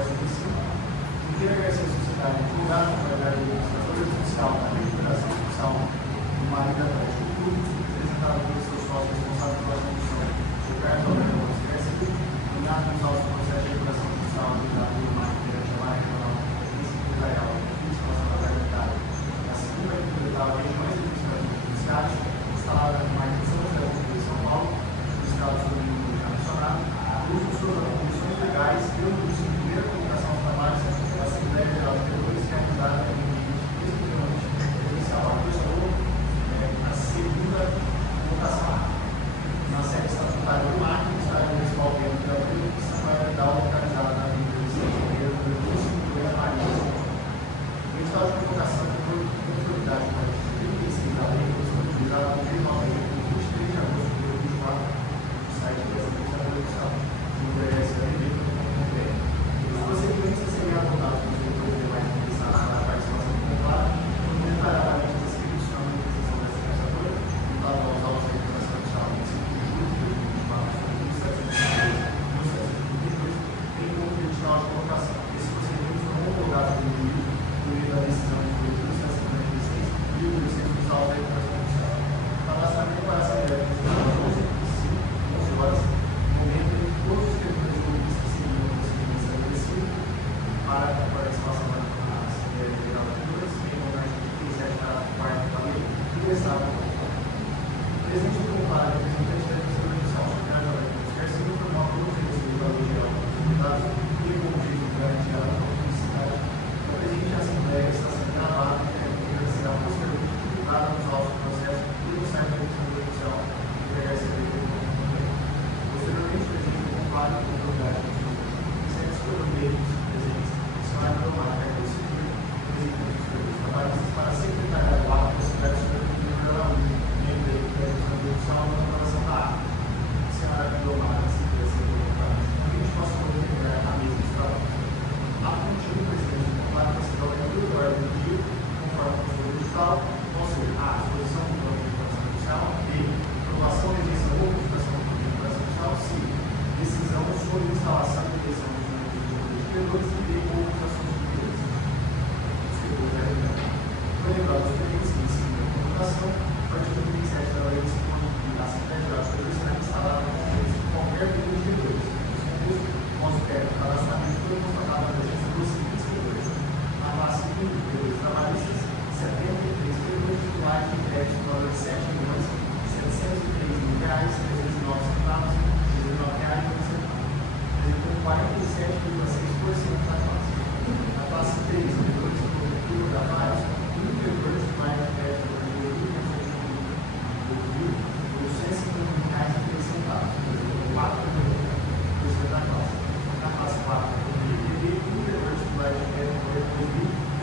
inteira Garcia Sociedade, divulgada na verdade do administrador judicial da recuperação judicial do marido da Atlético Clube, representado pelos seus sócios responsáveis pela condução do Carlos Alberto Gomes Garcia, nomeado nos autos do processo de recuperação judicial do marido perante a Mara Regional Empresarial e Instalação da Verdade, na segunda etapa das regiões administrativas judiciais, instalada no marco de São José do Rio de São Paulo, no estado do Rio de Janeiro, uso de suas atribuições legais pelo uso de primeira comunicação aos trabalhos da Assembleia Geral de Credores, realizada em exclusivamente presencial. A pessoa a segunda votação na sede estatutária do MAC, no estádio municipal dentro da São Maria localizada na Avenida de São Janeiro, número 25, Maria. O estado de convocação foi conformidade com a 36 da lei, foi disponibilizada no mês de novembro, 23 de agosto de 2024, no site da Assembleia Judicial. Os procedimentos a serem adotados nos setores demais interessados para a participação do contrato, detalhadamente descritos na manifestação dessa pensadora, juntada aos autos da recuperação judicial em 5 de julho de 2024, tem como edital de colocação. Esses procedimentos foram homologados pelo juiz por meio da decisão de 256 e 1.800 dos autos da recuperação judicial. Para a declaração de 11 horas, momento em que todos os credores jurídicos que seguiam o procedimento estabelecido para a participação da Assembleia Geral de Credores, em o artigo 37, parágrafo 4º da lei, ingressaram no presente voluntário representante da Administração Judicial, secretário da Lei Garcia, informou todos os requisitos da Lei Geral dos Deputados e com o objetivo de garantir a autenticidade da presente Assembleia está sendo gravada e será posteriormente divulgada nos autos do processo e no site da Administração Judicial e da Garcia. Posteriormente, o presidente do Convado, com autoridade de certos coronéis presentes, funcionário do MAC, Carlos Civil, presidente dos serviços trabalhistas, para a secretariado do ato, possibilidade de supervisão da Araújo, membro da equipe da Administração Judicial, na aprovação da ata. Senhora Guilomar, a secretaria do Convado, a gente possa comunicar a mesa de trabalho. A contigo, o presidente do Convado, para se dar o da ordem do dia, conforme a postura judicial, ou seja, a disposição do plano de recuperação judicial e aprovação da eleição ou modificação do plano de recuperação judicial, se decisão sobre instalação e eleição dos membros de credores e de outros assuntos de credores. Foi lembrado os períodos que ensinam a comunicação, a partir do 2007 da lei de Assembleia Geral de Credores será instalada qualquer período de credores. Nosso crédito de cadastramento foi constatado na presença dos seguintes credores: a classe 1 de credores trabalhistas, 73 credores titulares de crédito no valor de R$ 7.703.309,19, apresentam 47,6% da classe. A classe 3, credores de cobertura da vários, um credor titular de crédito no valor de R$ 150,03, 4% da classe. Na classe 4, um credor titular de crédito no valor de R$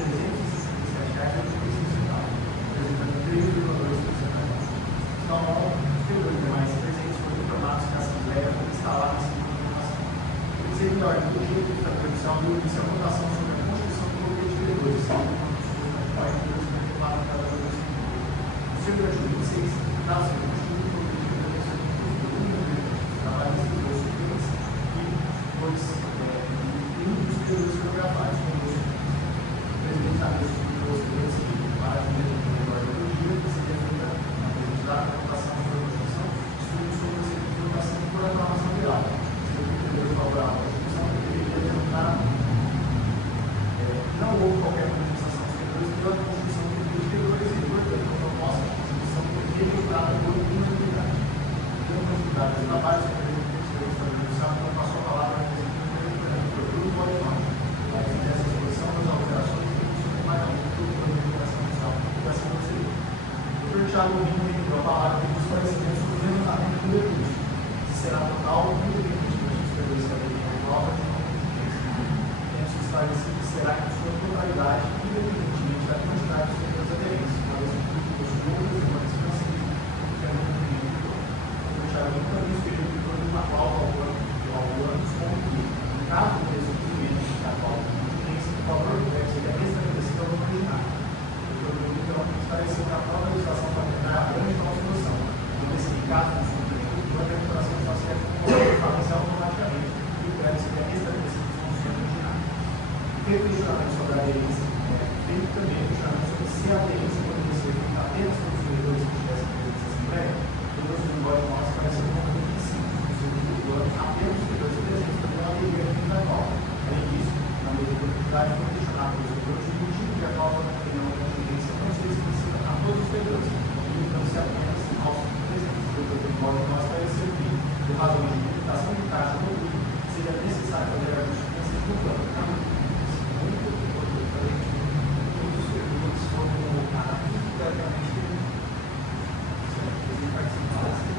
2.367,35, apresentando 3,2% da classe. Então, os credores demais presentes foram informados que a Assembleia foi instalada em seguida informação. O presidente da ordem do dia do Estado Judicial deu início à votação sobre a constituição do Comitê de Credores, segundo o disposto na 42,54 da Lei do No seu artigo 26, dá-se a constituir o Comitê de Credores do trabalhistas dos suplentes e um dos credores fotografados, como o presidente da mesa de credores para a ordem do dia, que seria feita na presidente da votação. atividade de trabalho, se então passou a palavra para o grupo pode não. Vai fazer essa exposição das alterações que não mais não, tudo para a educação social, educação brasileira. O Dr. Thiago Lima deu a palavra para os esclarecimentos sobre o levantamento do recurso, que será total ou independente dos superiores da lei de prova de temos que esclarecer que será em sua totalidade, independentemente da quantidade de superiores aderentes, uma vez que os outros e uma distância que é muito pequeno. O Thiago Lima também escreveu que foi uma cláusula ao ano que, no caso do desenvolvimento da cláusula de urgência, o valor deve ser restabelecido ao original. O produto então esclareceu que a própria legislação patentária abrange a solução, uma vez que, em caso de descumprimento, a recuperação está sendo falência automaticamente e o deve ser restabelecido nos funções originais. Feito questionamento sobre a aderência, feito também questionamento sobre se a aderência poderia ser feita apenas para os servidores que tivessem presentes na Assembleia, o nosso linguagem nosso parece um pouco difícil, apenas os servidores presentes poderiam aderir à da causa. Além disso, na medida da oportunidade, foi questionado pelos servidores o motivo que a causa da opinião da contingência não seja explícita a todos os servidores, limitando-se apenas aos presentes. O linguagem nosso parece ser que, por razão de limitação de taxa do público, seria necessário fazer ajustes no plano. Todos os servidores foram colocados diretamente em participação.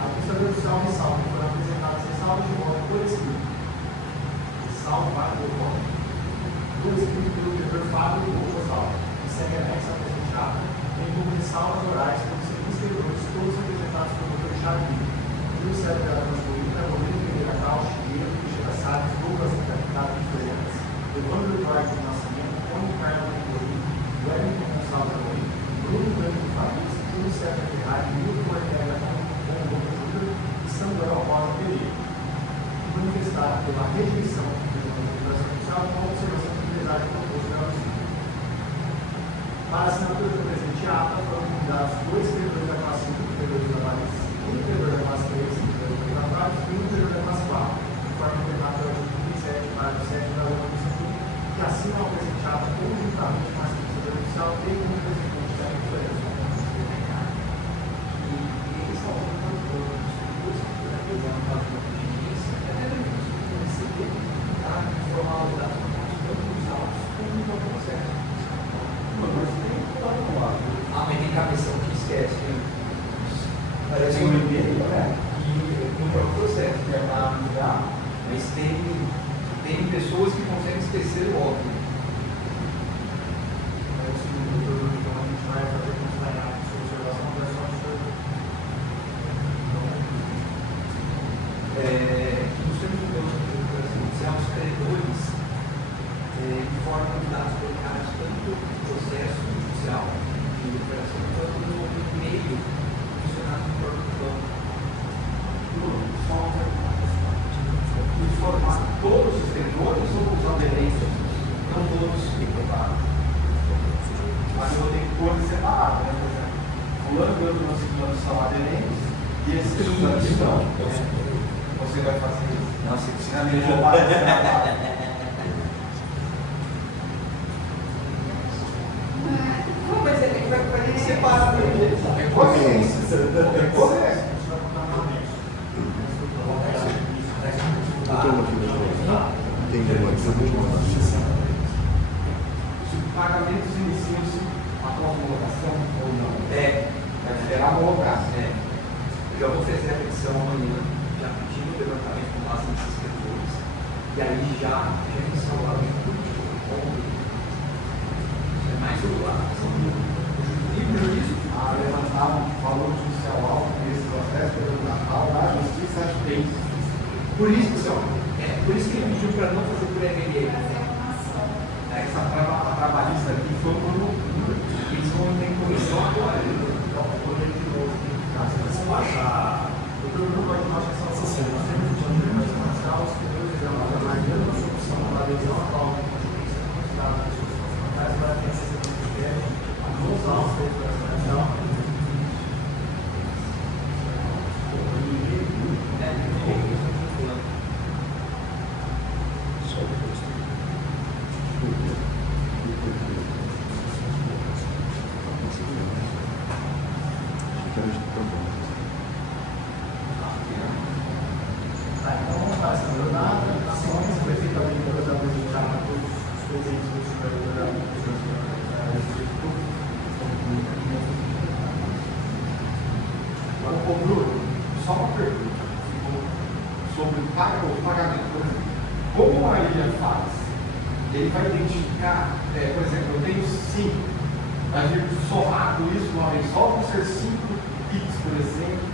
A Constituição ressalva que foram apresentadas ressalvas de voto salvo vai no voto. Tudo escrito pelo diretor Fábio Gonçalves, que segue anexo ao presente ato, bem como ressalvas orais pelos seguintes credores, todos representados pelo Dr. Charlie, Luiz Sérgio Carlos Bolívar, Rodrigo Pereira Cal, Chiqueiro, Teixeira Salles, Douglas Capitado de Freitas, Evandro Eduardo do Nascimento, Tony Carlos Amorim, Wellington Gonçalves Amorim, Bruno Branco Fabrício, Luiz Sérgio Ferrari, Milton Ortega, Dom Júnior e Samuel Rosa Pereira, que manifestaram pela rejeição com a observação do empresário proposto pela Justiça. Para a assinatura do presente ata, foram convidados 2 credores da classe 1, credores da classe 5, 1 credor da classe 3, credor da classe 4 e 1 credor da classe 4, conforme ordenado pelo artigo 27, parágrafo 7 da Lei nº 101, que assinam o presente ata conjuntamente com a assinatura judicial e com o representante da influência. E eles estão falando dos que representam a justiça, até mesmo receber a formalidade tanto dos autos como do processo. Ah, mas tem cabeção que esquece, né? Parece um e-mail, né? E no próprio processo, que é para mudar, mas tem pessoas que conseguem esquecer o óbvio. É o segundo turno, então a gente vai fazer acompanhar a sua observação da sua No segundo turno do judicial, os credores informam os dados colocados tanto no processo judicial de recuperação quanto no e-mail funcionado no próprio banco. Só uma pergunta. Informar todos os credores ou os aderentes? Não todos reprovaram. Mas eu tenho coisas separadas, né? Por exemplo, fulano e outro ciclano são aderentes e esses ciclanos não. Você vai fazer isso? Não, se Na minha jogada. Não, mas ele vai separar para ele. É consciência. É consciência. Pagamentos iniciam-se após a homologação ou não? Vai esperar a homologação. Eu já vou fazer a petição amanhã, já pedindo o levantamento com base nesses credores. E aí já instaurar o jurídico. É mais o jurídico. Levantar um valor judicial alto nesse processo pelo Natal da Justiça tem. Por isso que ele pediu para não fazer por MLA. Essa trabalhista aqui foi por loucura. Eles vão ter comissão agora. O doutor vai tomar essa sessão. Nós temos o plano de nacional, os credores já trabalhando a solução da adesão atual da Constituição, considerada as pessoas fundamentais para a ciência do Ministério, a nos autos da Educação. Então vamos para essa jornada, ações, perfeitamente para apresentar a todos os presentes do Superior Ô Bruno, só uma pergunta sobre o pagamento. Por exemplo, como a ilha faz? Ele vai identificar, por exemplo, eu tenho 5, vai vir somado isso uma vez só, vão ser 5 PIX, por exemplo,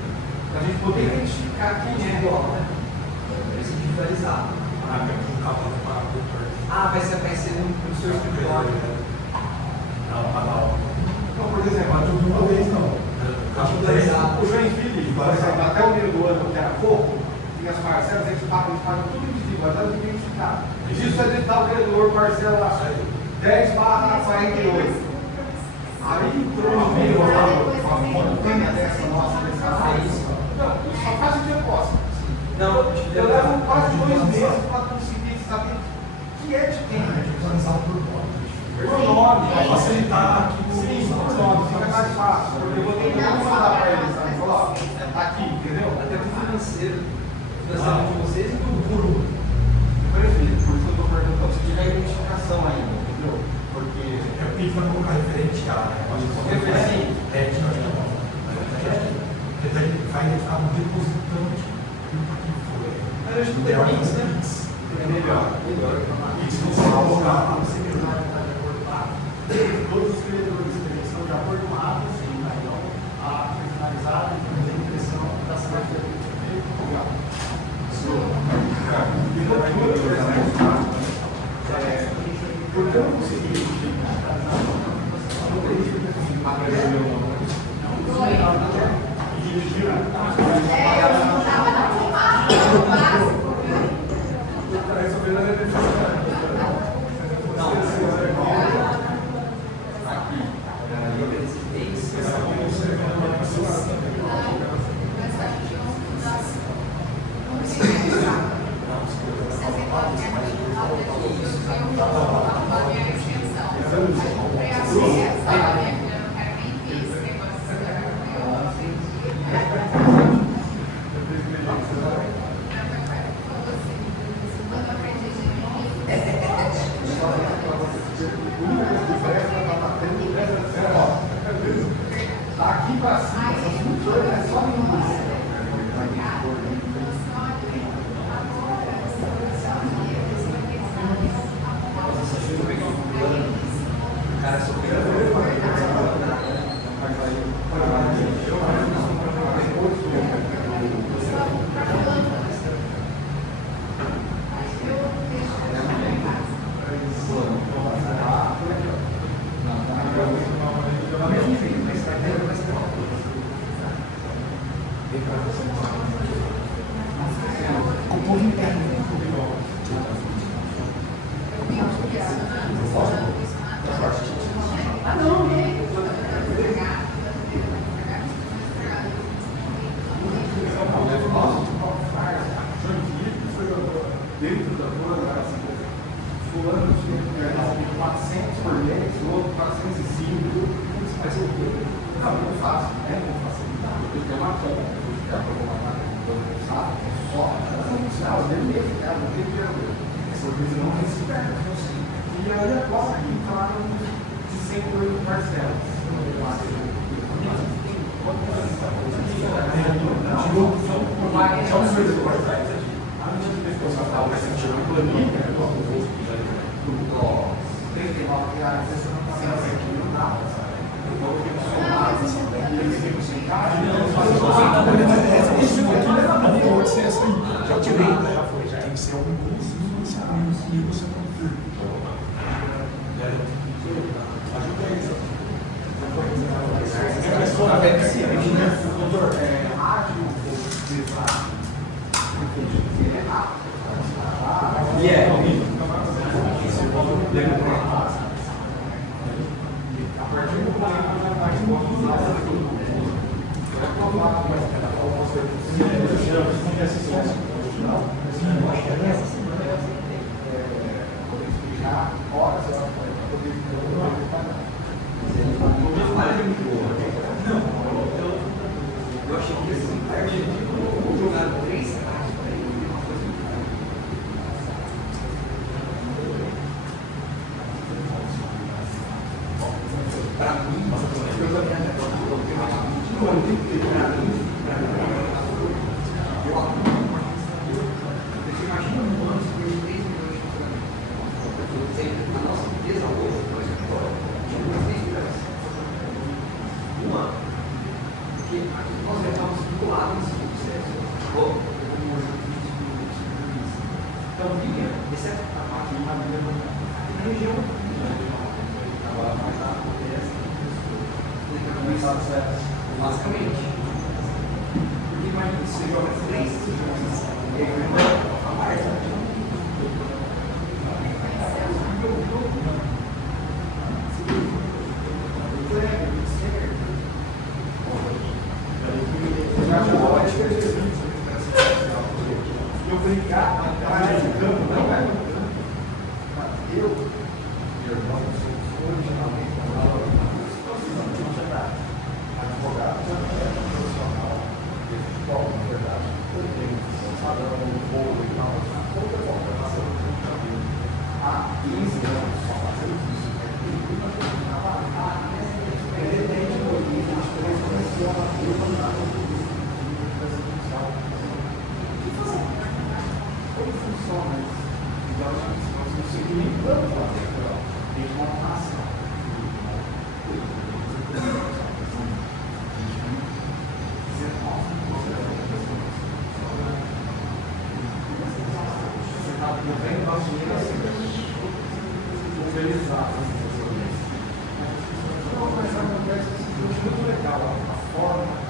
para a gente poder identificar quem é igual, né? Vai ser individualizado. Vai ser no seu escritório. Então, por exemplo, Uma vez não. Individualizado. o Joinville, por exemplo, até o meio do ano, que era pouco, tinha as parcelas, eles pagam tudo individualizado e identificado. Isso é de tal credor, parcela lá, 10/48. Aí entrou no meio uma montanha dessa nossa dessa não, só faz o depósito. Não, Eu levo quase 2 meses para conseguir saber que é de quem. Por nome, Vai facilitar aqui sim, por nome, fica mais fácil. Porque eu vou ter que mandar para eles, né? Falar, ó, tá aqui, entendeu? até pro financeiro de vocês e do guru. Prefiro, por isso eu estou perguntando se tiver identificação ainda, entendeu? Porque. Eu pedi para colocar referente a. Referente? Ele vai estar no depositante do que foi. Mas eu acho que tem Pix, né? É melhor. E se você colocar a secretária está de acordo com o ato, todos os credores que estão de acordo com o ato, sim, tá? Então, a ata foi finalizada, então a impressão da cidade de porque eu não consegui daqui para cima, essas funções é só linguiça. Dentro da turma, assim, fulano tinha 400 por mês, o outro 405, mas eu não faço, né? Não faço nada, eu tenho uma conta, eu ficar para uma máquina sabe? Só, não, beleza, cara, não tem dinheiro. Essa coisa não é esperta, eu sei. E aí agora aqui falaram de 108 parcelas. Vai sentir uma planilha, do 39 reais, você não está sentindo nada, sabe? Então eu tenho que somar, e eles ficam sem caixa, e eles fazem isso aqui não pode ser essa aí. Já tirei, já foi, já tem que ser algum curso, e você confirma. Ajuda isso. A pessoa vê que se doutor, rádio, ele é rápido. E é, a partir do eu achei que esse Argentina jogaram 3 caras para ele. Para mim, eu imagino um ano de 3 milhões de funcionamentos. A nossa empresa hoje, por exemplo, tinha 3 milhões. Um ano. Porque nós já estamos vinculados nesse processo. Então, vinha, exceto a parte de madeira, na região, agora mais a basicamente. Porque imagina que você joga 3 milhões e aí a margem. Eu brincar na área de campo não é eu, meu irmão, originalmente advogado, profissional de futebol, na verdade. Eu tenho salão, voo e tal, outra contratação que eu já vi há 15 anos só fazendo isso. Independente do nível de transformação, como funciona isso? Nós não segmentamos lá dentro, tem uma rotação. Não, mas acontece assim, muito legal a forma